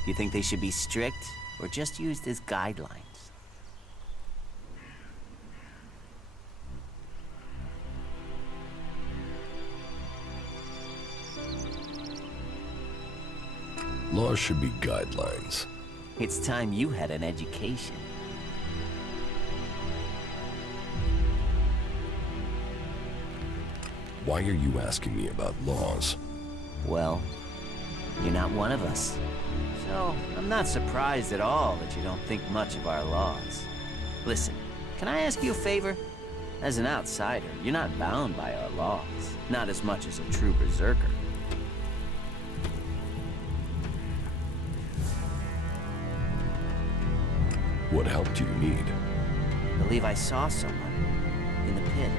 Do you think they should be strict, or just used as guidelines? Laws should be guidelines. It's time you had an education. Why are you asking me about laws? Well, you're not one of us. So, I'm not surprised at all that you don't think much of our laws. Listen, can I ask you a favor? As an outsider, you're not bound by our laws. Not as much as a true berserker. What help do you need? I believe I saw someone in the pit.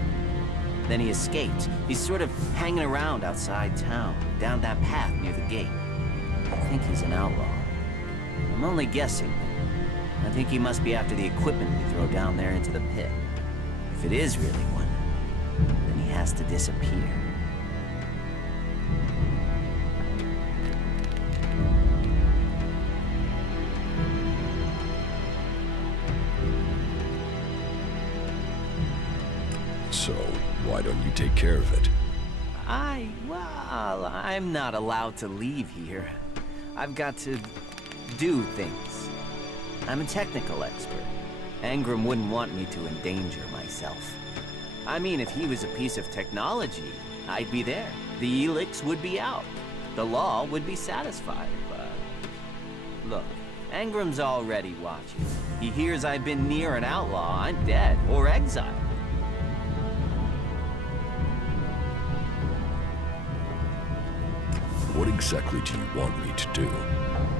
Then he escaped. He's sort of hanging around outside town, down that path near the gate. I think he's an outlaw. I'm only guessing. I think he must be after the equipment we throw down there into the pit. If it is really one, then he has to disappear. So, why don't you take care of it? Well, I'm not allowed to leave here. I've got to do things. I'm a technical expert. Angram wouldn't want me to endanger myself. I mean, if he was a piece of technology, I'd be there. The Elex would be out. The law would be satisfied, but... Look, Angram's already watching. He hears I've been near an outlaw, I'm dead, or exiled. What exactly do you want me to do?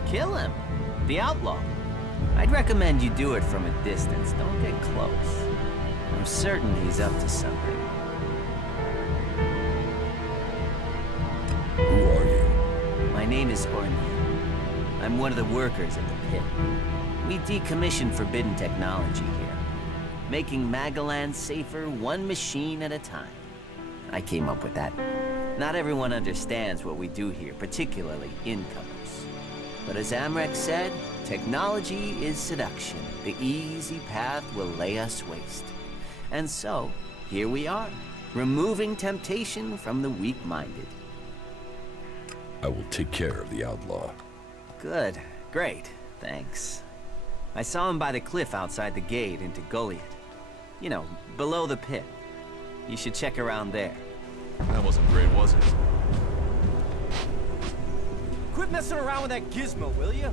Kill him. The outlaw. I'd recommend you do it from a distance. Don't get close. I'm certain he's up to something. Who are you? My name is Ornia. I'm one of the workers at the pit. We decommission forbidden technology here, making Magalan safer one machine at a time. I came up with that. Not everyone understands what we do here, particularly incomers. But as Amrek said, technology is seduction. The easy path will lay us waste. And so, here we are, removing temptation from the weak-minded. I will take care of the outlaw. Good. Great. Thanks. I saw him by the cliff outside the gate into Goliath. You know, below the pit. You should check around there. That wasn't great, was it? Quit messing around with that gizmo, will you?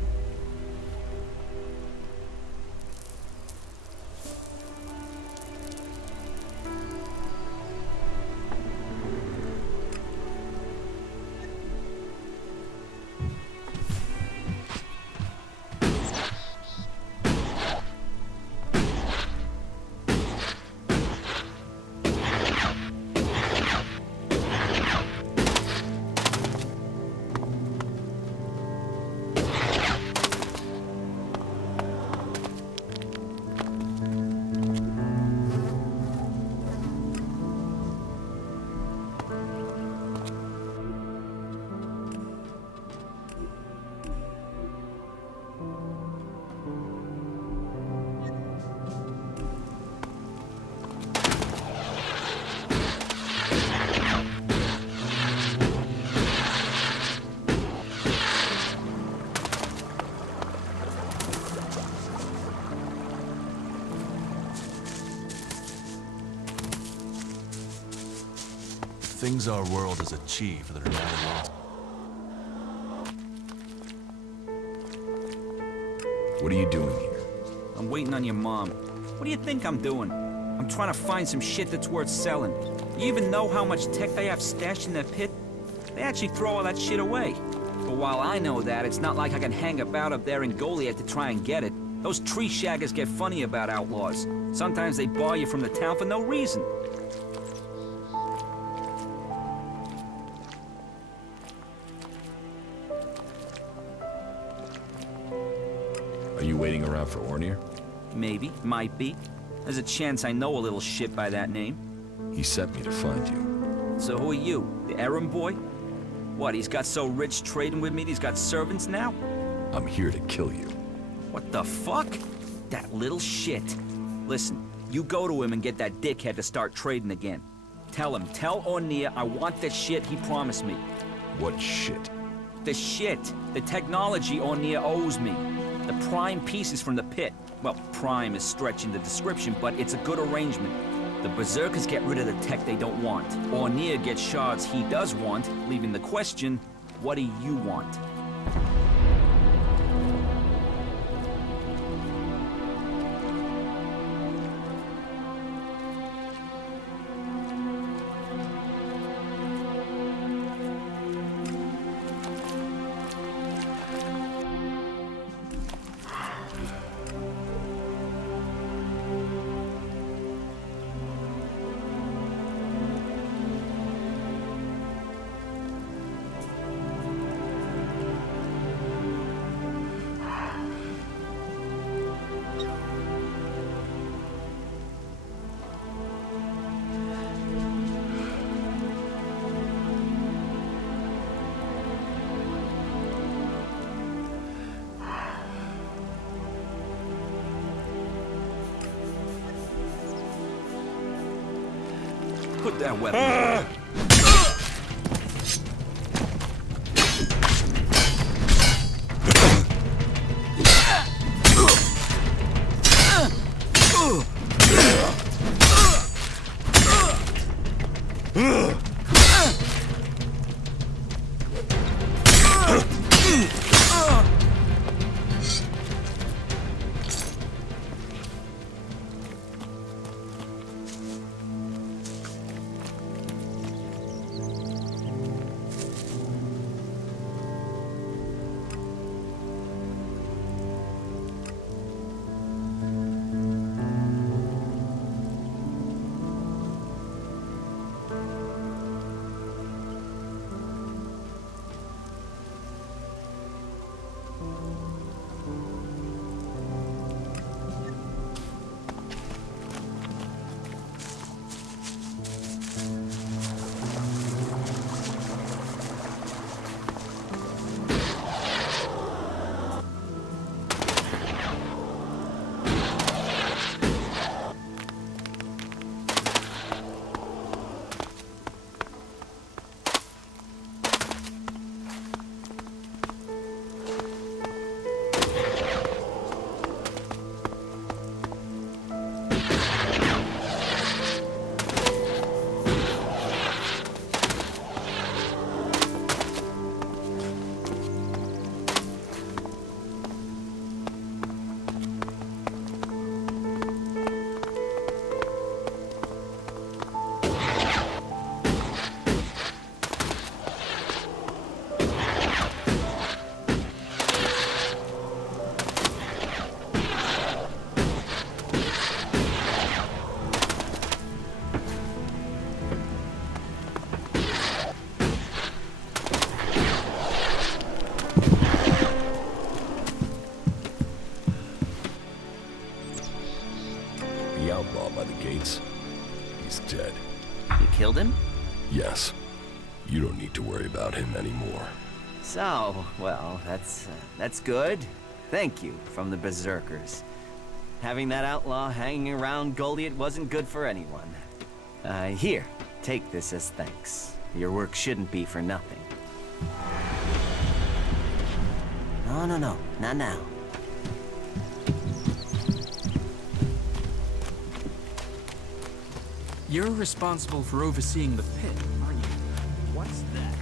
Things our world has achieved that are now lost. What are you doing here? I'm waiting on your mom. What do you think I'm doing? I'm trying to find some shit that's worth selling. You even know how much tech they have stashed in their pit? They actually throw all that shit away. But while I know that, it's not like I can hang about up there in Goliath to try and get it. Those tree shaggers get funny about outlaws. Sometimes they bar you from the town for no reason. Are you waiting around for Ornir? Maybe, might be. There's a chance I know a little shit by that name. He sent me to find you. So who are you? The errand boy? What, he's got so rich trading with me he's got servants now? I'm here to kill you. What the fuck? That little shit. Listen, you go to him and get that dickhead to start trading again. Tell Ornir I want the shit he promised me. What shit? The shit. The technology Ornir owes me. The prime pieces from the pit. Well, prime is stretching the description, but it's a good arrangement. The Berserkers get rid of the tech they don't want. Ornir gets shards he does want, leaving the question, what do you want? Put that weapon. Killed him? Yes. You don't need to worry about him anymore. So, well, that's good. Thank you from the Berserkers. Having that outlaw hanging around Goliath wasn't good for anyone. Here, take this as thanks. Your work shouldn't be for nothing. No, not now. You're responsible for overseeing the pit, aren't you? What's that?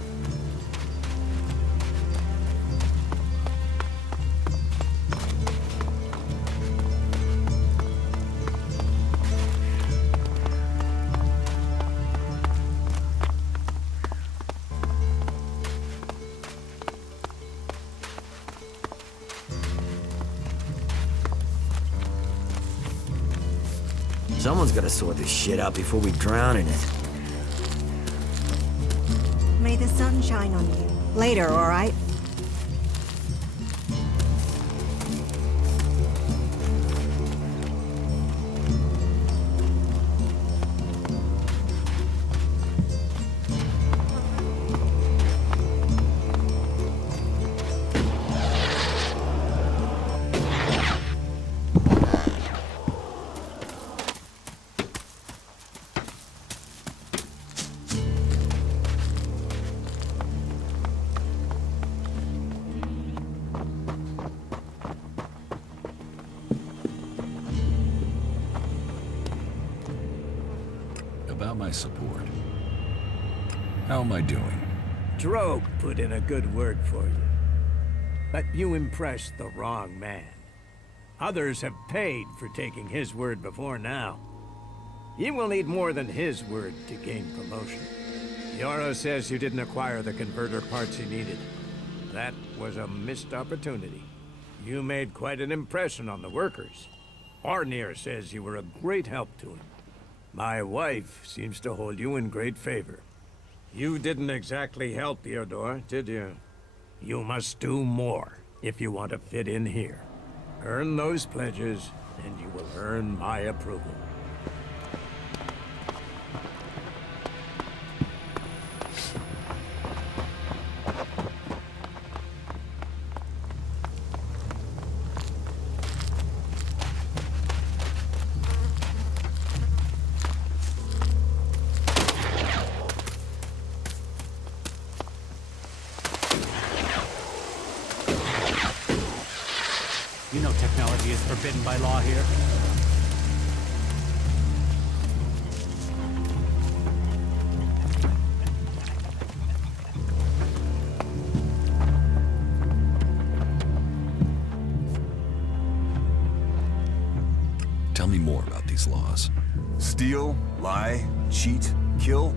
Someone's gotta sort this shit out before we drown in it. May the sun shine on you. Later, all right? About my support. How am I doing? Drogue put in a good word for you. But you impressed the wrong man. Others have paid for taking his word before now. You will need more than his word to gain promotion. Yoro says you didn't acquire the converter parts he needed. That was a missed opportunity. You made quite an impression on the workers. Arnir says you were a great help to him. My wife seems to hold you in great favor. You didn't exactly help Theodore, did you? You must do more if you want to fit in here. Earn those pledges, and you will earn my approval. technology is forbidden by law here. Tell me more about these laws. Steal, lie, cheat, kill,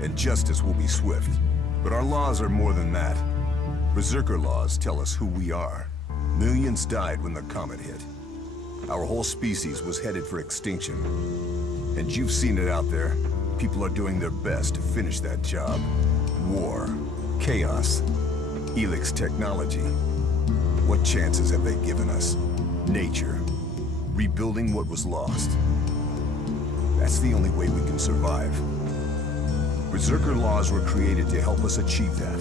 and justice will be swift. But our laws are more than that. Berserker laws tell us who we are. Millions died when the comet hit. Our whole species was headed for extinction. And you've seen it out there. People are doing their best to finish that job. War, chaos, Elex technology. What chances have they given us? Nature. Rebuilding what was lost. That's the only way we can survive. Berserker laws were created to help us achieve that.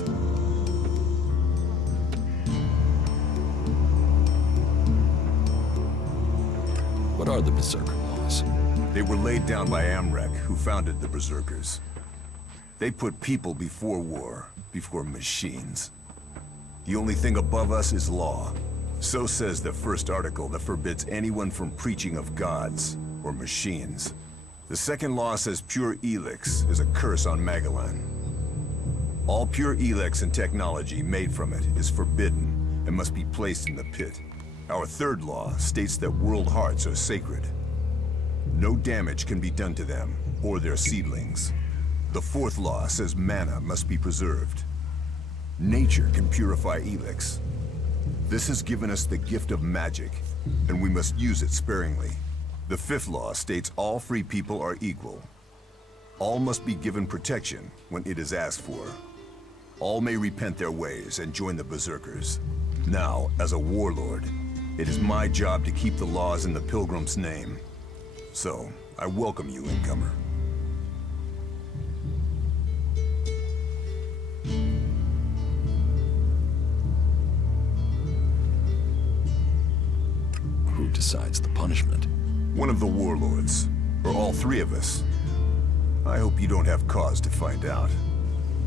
What are the Berserker laws? They were laid down by Amrek, who founded the Berserkers. They put people before war, before machines. The only thing above us is law. So says the first article that forbids anyone from preaching of gods or machines. The second law says pure Elex is a curse on Magellan. All pure Elex and technology made from it is forbidden and must be placed in the pit. Our third law states that world hearts are sacred. No damage can be done to them or their seedlings. The fourth law says mana must be preserved. Nature can purify Elex. This has given us the gift of magic, and we must use it sparingly. The fifth law states all free people are equal. All must be given protection when it is asked for. All may repent their ways and join the Berserkers. Now, as a warlord, it is my job to keep the laws in the Pilgrim's name. So, I welcome you, incomer. Who decides the punishment? One of the warlords, or all three of us. I hope you don't have cause to find out.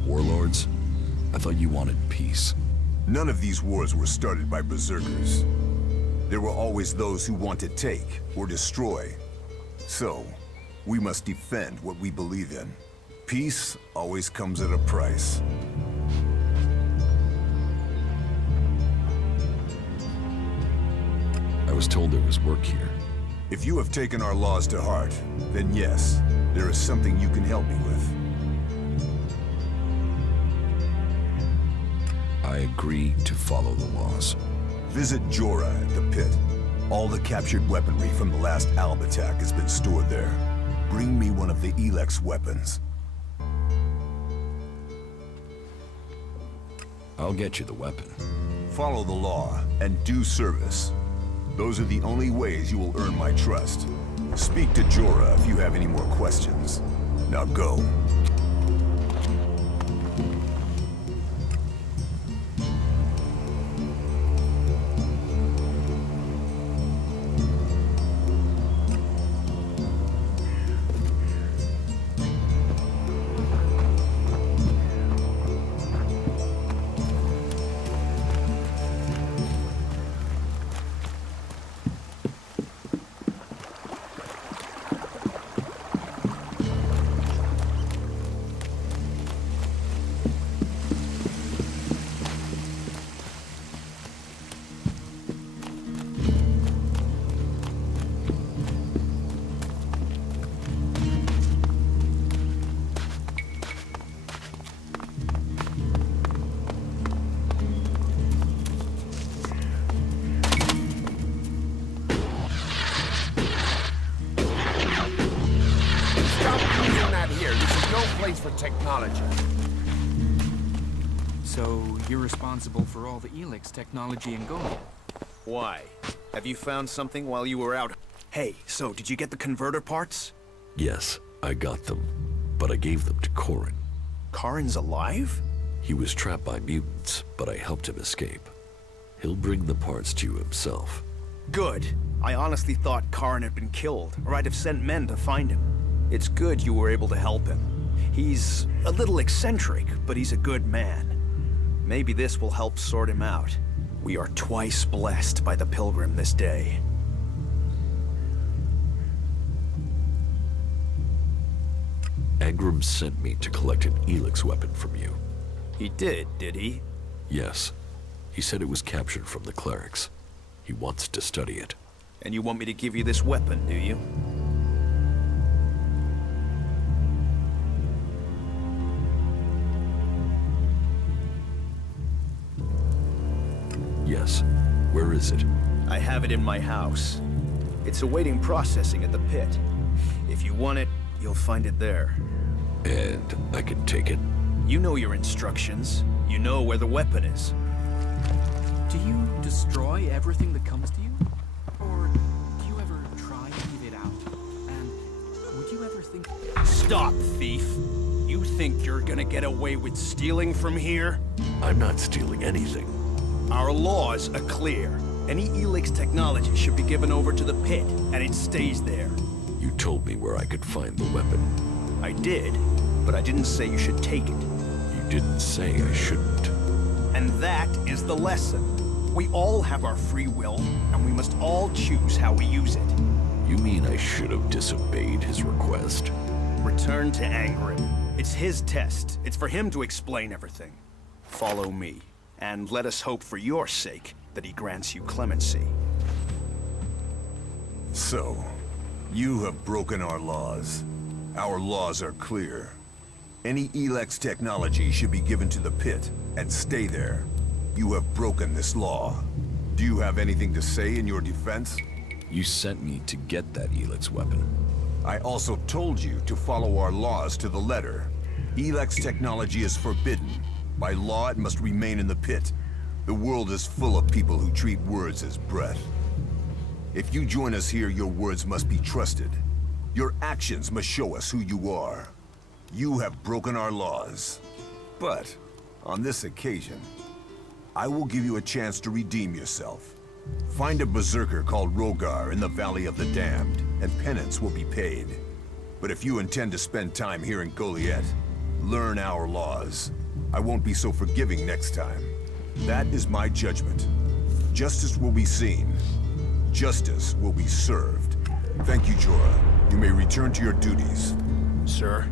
Warlords? I thought you wanted peace. None of these wars were started by Berserkers. There were always those who want to take or destroy. So, we must defend what we believe in. Peace always comes at a price. I was told there was work here. If you have taken our laws to heart, then yes, there is something you can help me with. I agree to follow the laws. Visit Jorah at the pit. All the captured weaponry from the last Alb attack has been stored there. Bring me one of the Elex weapons. I'll get you the weapon. Follow the law and do service. Those are the only ways you will earn my trust. Speak to Jorah if you have any more questions. Now go. For technology. So, you're responsible for all the Elex technology in Goliath? Why? Have you found something while you were out? Hey, so did you get the converter parts? Yes, I got them, but I gave them to Corrin. Corrin's alive? He was trapped by mutants, but I helped him escape. He'll bring the parts to you himself. Good. I honestly thought Corrin had been killed, or I'd have sent men to find him. It's good you were able to help him. He's a little eccentric, but he's a good man. Maybe this will help sort him out. We are twice blessed by the Pilgrim this day. Angram sent me to collect an Elex weapon from you. He did he? Yes. He said it was captured from the clerics. He wants to study it. And you want me to give you this weapon, do you? Yes. Where is it? I have it in my house. It's awaiting processing at the pit. If you want it, you'll find it there. And I can take it? You know your instructions. You know where the weapon is. Do you destroy everything that comes to you? Or do you ever try to leave it out? And would you ever think... Stop, thief! You think you're gonna get away with stealing from here? I'm not stealing anything. Our laws are clear. Any Elex technology should be given over to the pit, and it stays there. You told me where I could find the weapon. I did, but I didn't say you should take it. You didn't say I shouldn't. And that is the lesson. We all have our free will, and we must all choose how we use it. You mean I should have disobeyed his request? Return to Angrim. It's his test. It's for him to explain everything. Follow me, and let us hope for your sake that he grants you clemency. So, you have broken our laws. Our laws are clear. Any Elex technology should be given to the pit, and stay there. You have broken this law. Do you have anything to say in your defense? You sent me to get that Elex weapon. I also told you to follow our laws to the letter. Elex technology is forbidden. By law, it must remain in the pit. The world is full of people who treat words as breath. If you join us here, your words must be trusted. Your actions must show us who you are. You have broken our laws. But, on this occasion, I will give you a chance to redeem yourself. Find a berserker called Rogar in the Valley of the Damned, and penance will be paid. But if you intend to spend time here in Goliath, learn our laws. I won't be so forgiving next time. That is my judgment. Justice will be seen. Justice will be served. Thank you, Jorah. You may return to your duties. Sir?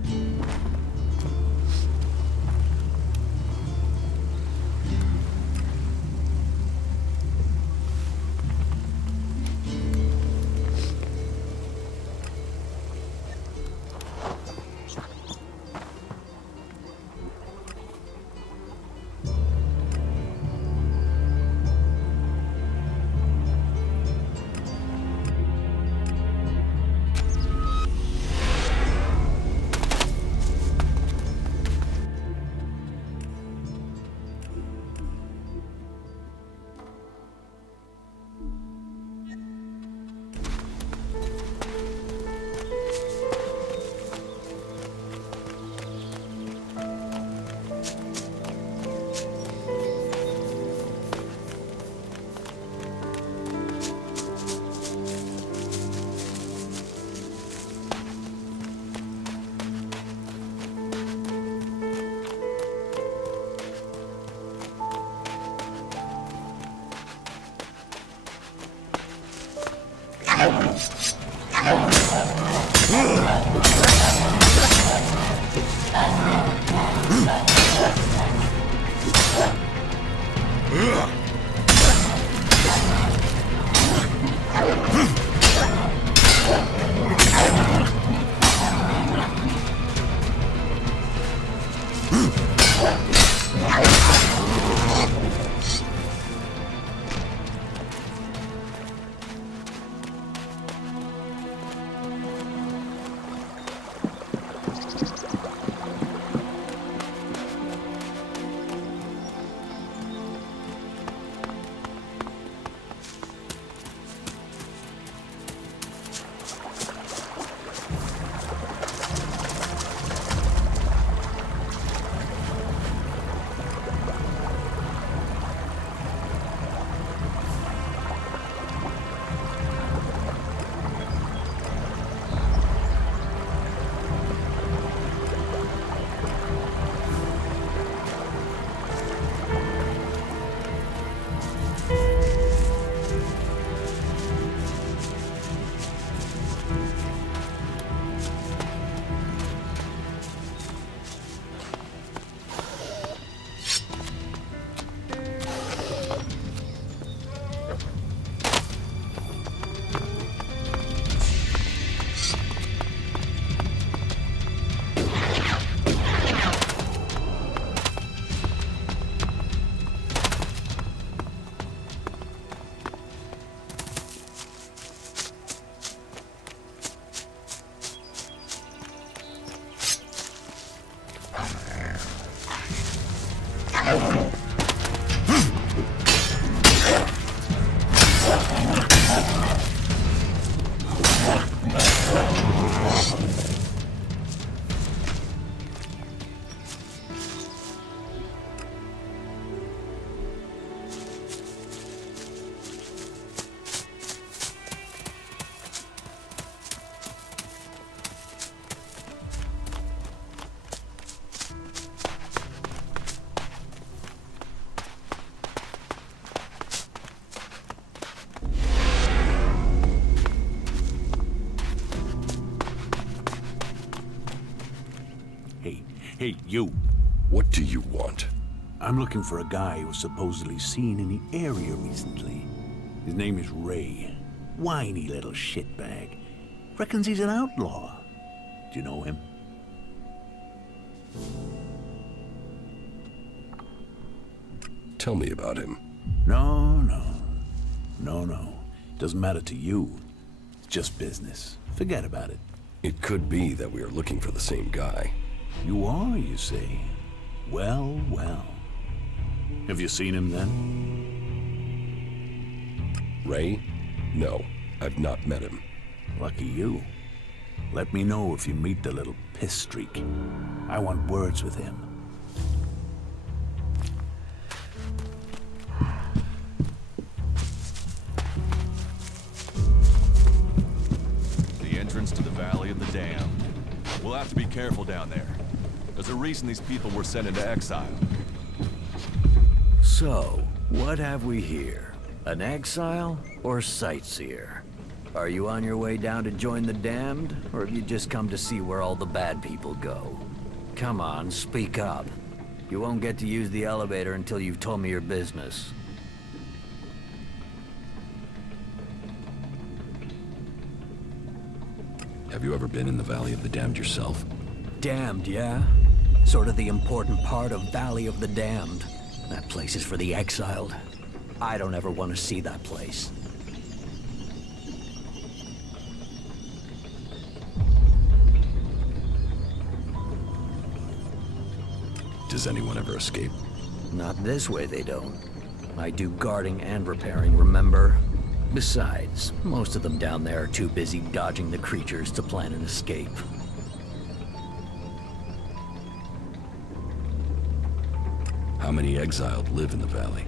Hey, you. What do you want? I'm looking for a guy who was supposedly seen in the area recently. His name is Ray. Whiny little shitbag. Reckons he's an outlaw. Do you know him? Tell me about him. No. Doesn't matter to you. It's just business. Forget about it. It could be that we are looking for the same guy. You are, you say? Well. Have you seen him then? Ray? No, I've not met him. Lucky you. Let me know if you meet the little piss streak. I want words with him. The entrance to the Valley of the Damned. We'll have to be careful down there. There's a reason these people were sent into exile. So, what have we here? An exile or sightseer? Are you on your way down to join the damned, or have you just come to see where all the bad people go? Come on, speak up. You won't get to use the elevator until you've told me your business. Have you ever been in the Valley of the Damned yourself? Damned, yeah? Sort of the important part of Valley of the Damned. That place is for the exiled. I don't ever want to see that place. Does anyone ever escape? Not this way, they don't. I do guarding and repairing, remember? Besides, most of them down there are too busy dodging the creatures to plan an escape. How many exiled live in the valley?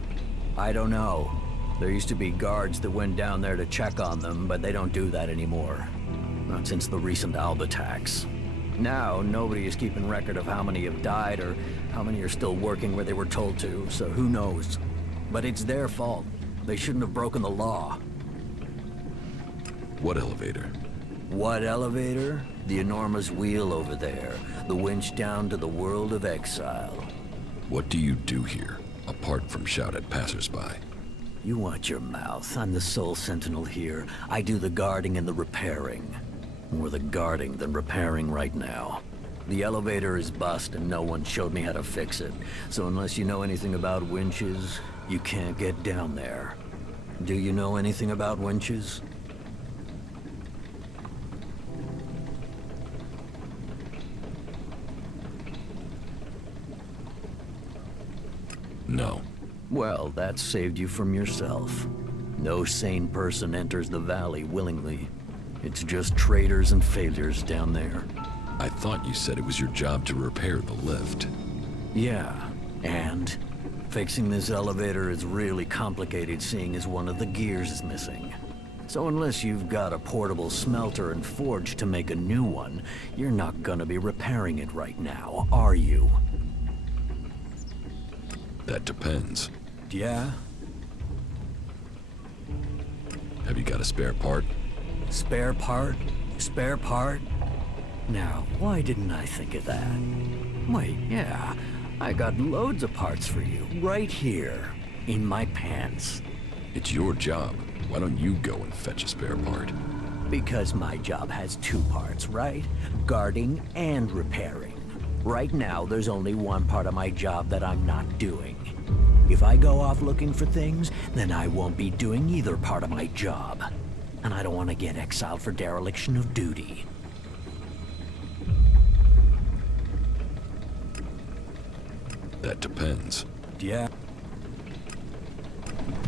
I don't know. There used to be guards that went down there to check on them, but they don't do that anymore. Not since the recent Alb attacks. Now, nobody is keeping record of how many have died or how many are still working where they were told to, so who knows? But it's their fault. They shouldn't have broken the law. What elevator? What elevator? The enormous wheel over there. The winch down to the world of exile. What do you do here, apart from shout at passersby? You watch your mouth. I'm the sole sentinel here. I do the guarding and the repairing. More the guarding than repairing right now. The elevator is bust and no one showed me how to fix it. So unless you know anything about winches, you can't get down there. Do you know anything about winches? No. Well, that saved you from yourself. No sane person enters the valley willingly. It's just traitors and failures down there. I thought you said it was your job to repair the lift. Yeah, and fixing this elevator is really complicated seeing as one of the gears is missing. So unless you've got a portable smelter and forge to make a new one, you're not gonna be repairing it right now, are you? That depends. Yeah? Have you got a spare part? Spare part? Spare part? Now, why didn't I think of that? Wait, yeah. I got loads of parts for you, right here, in my pants. It's your job. Why don't you go and fetch a spare part? Because my job has two parts, right? Guarding and repairing. Right now, there's only one part of my job that I'm not doing. If I go off looking for things, then I won't be doing either part of my job. And I don't want to get exiled for dereliction of duty. That depends. Yeah.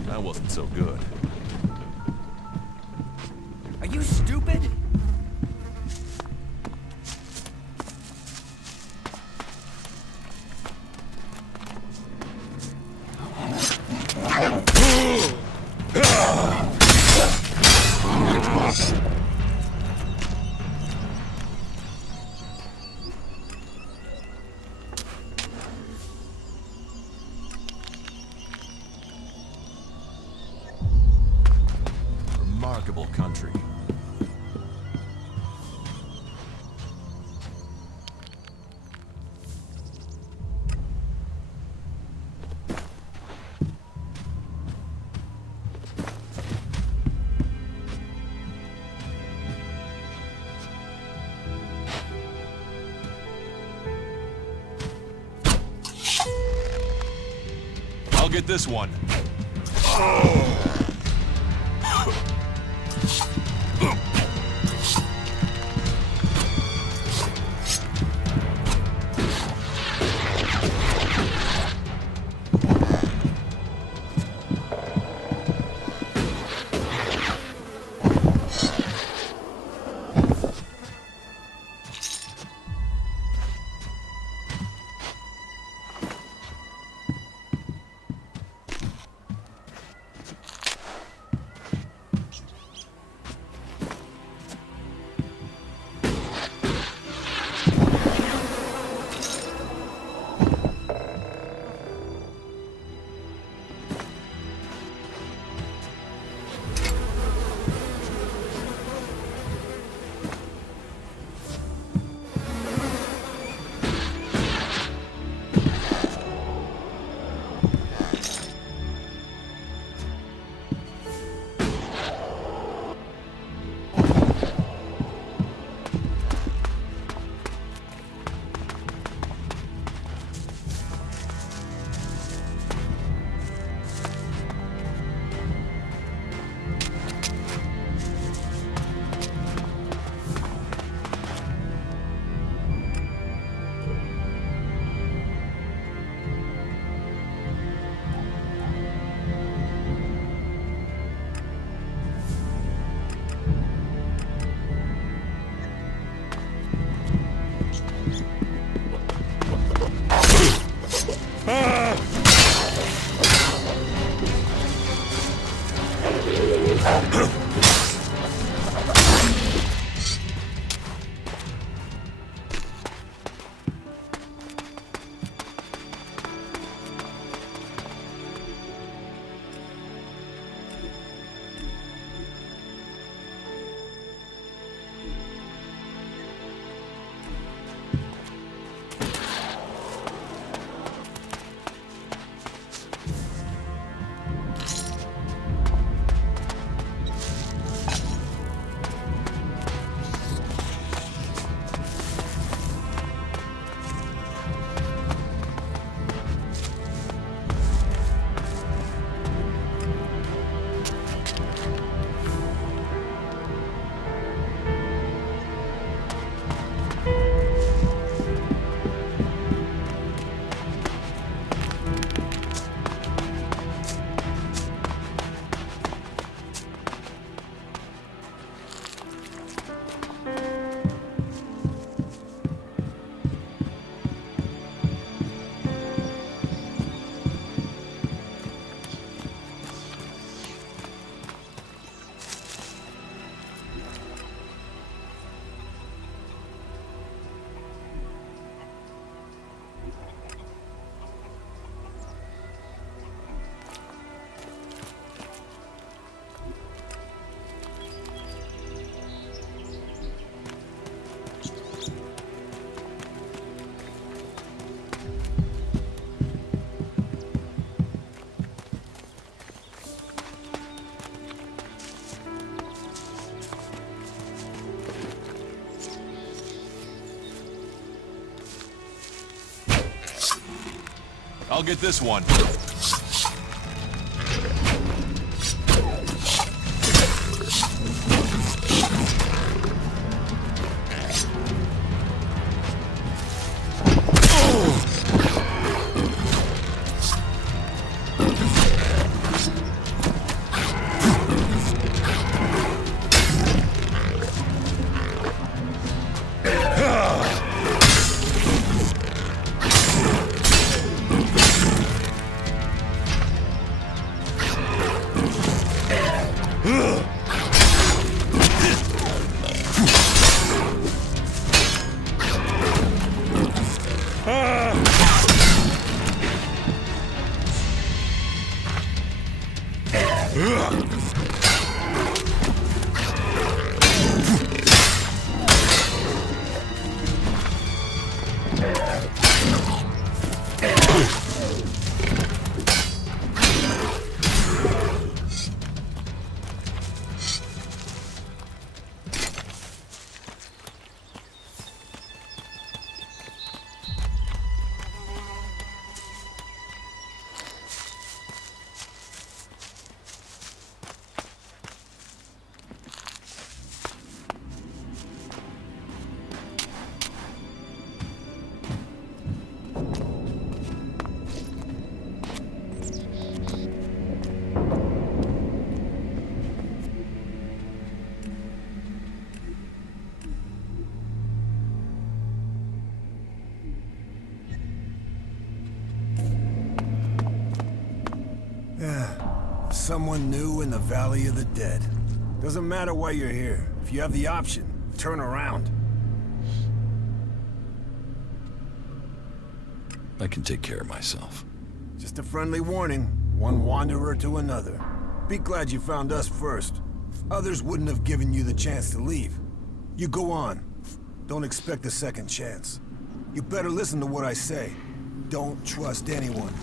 That wasn't so good. Are you stupid? Remarkable country. I'll get this one. I'll get this one. Someone new in the Valley of the Dead. Doesn't matter why you're here. If you have the option, turn around. I can take care of myself. Just a friendly warning. One wanderer to another. Be glad you found us first. Others wouldn't have given you the chance to leave. You go on. Don't expect a second chance. You better listen to what I say. Don't trust anyone.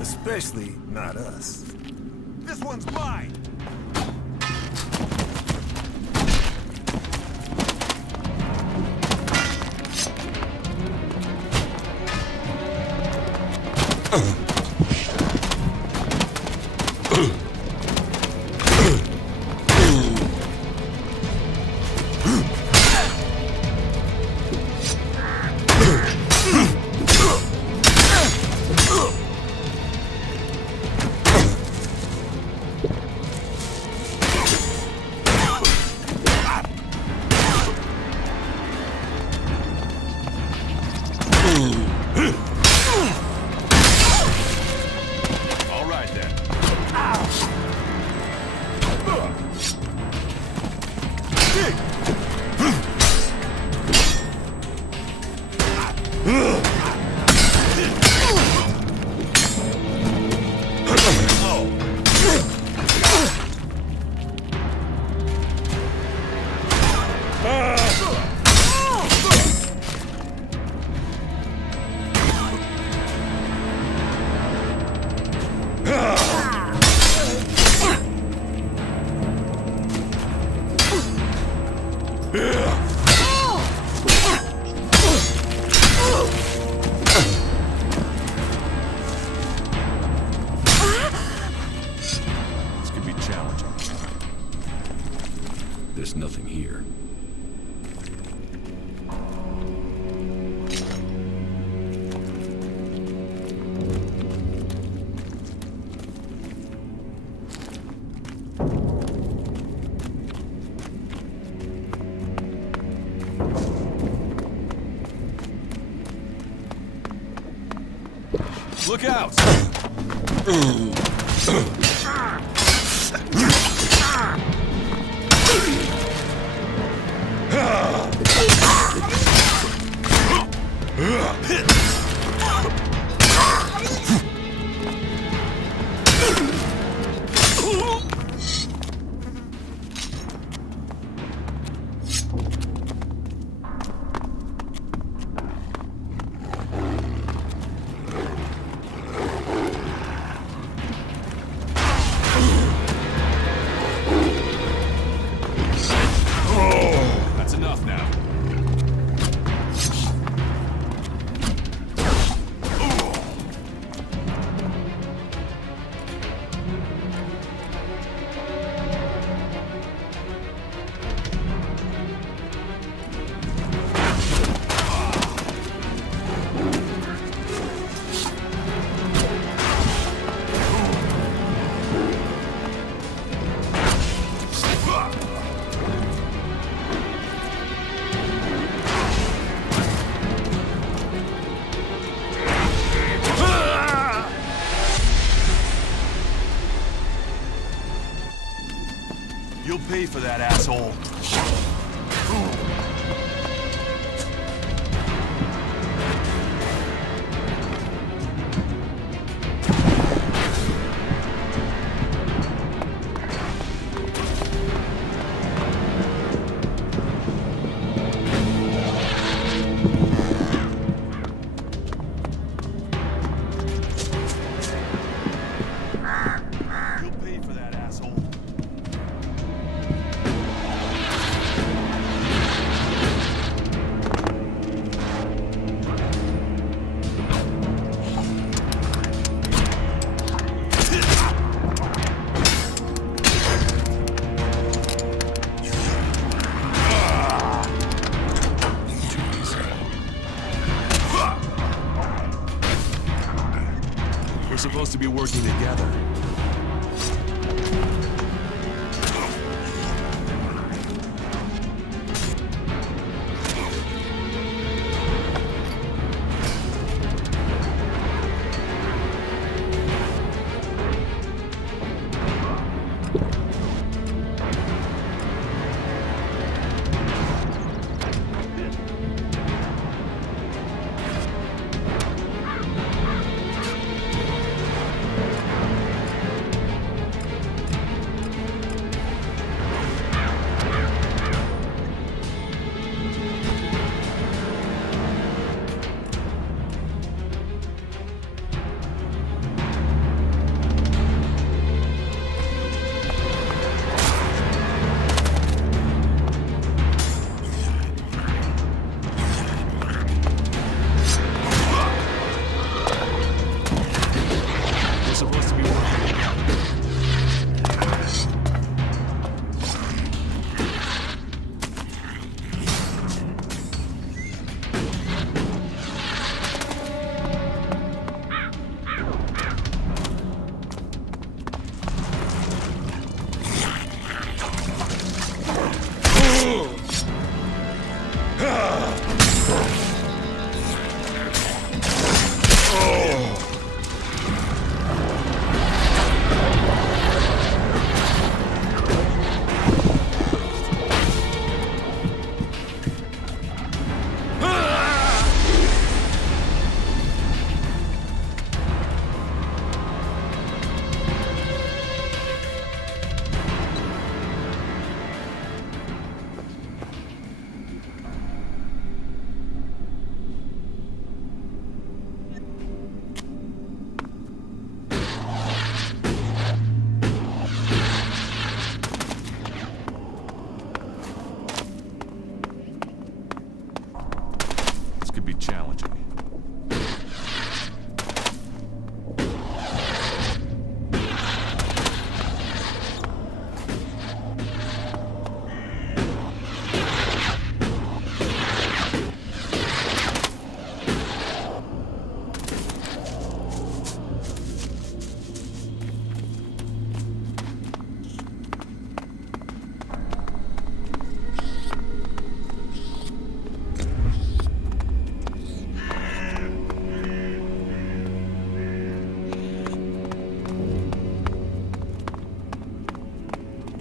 Especially not us. This one's mine! There's nothing here. Look out! That's enough now. You'll pay for that, asshole. supposed to be working together.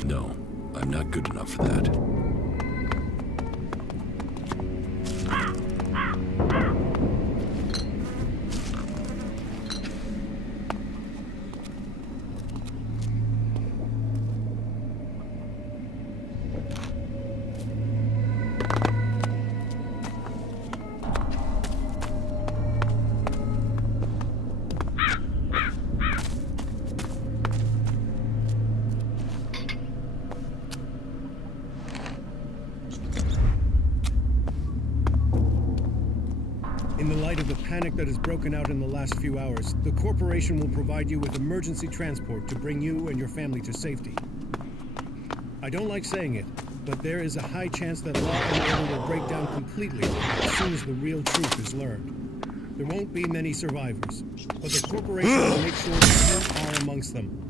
No, I'm not good enough for that. In the light of the panic that has broken out in the last few hours, the corporation will provide you with emergency transport to bring you and your family to safety. I don't like saying it, but there is a high chance that law and order will break down completely as soon as the real truth is learned. There won't be many survivors, but the corporation will make sure that you are amongst them.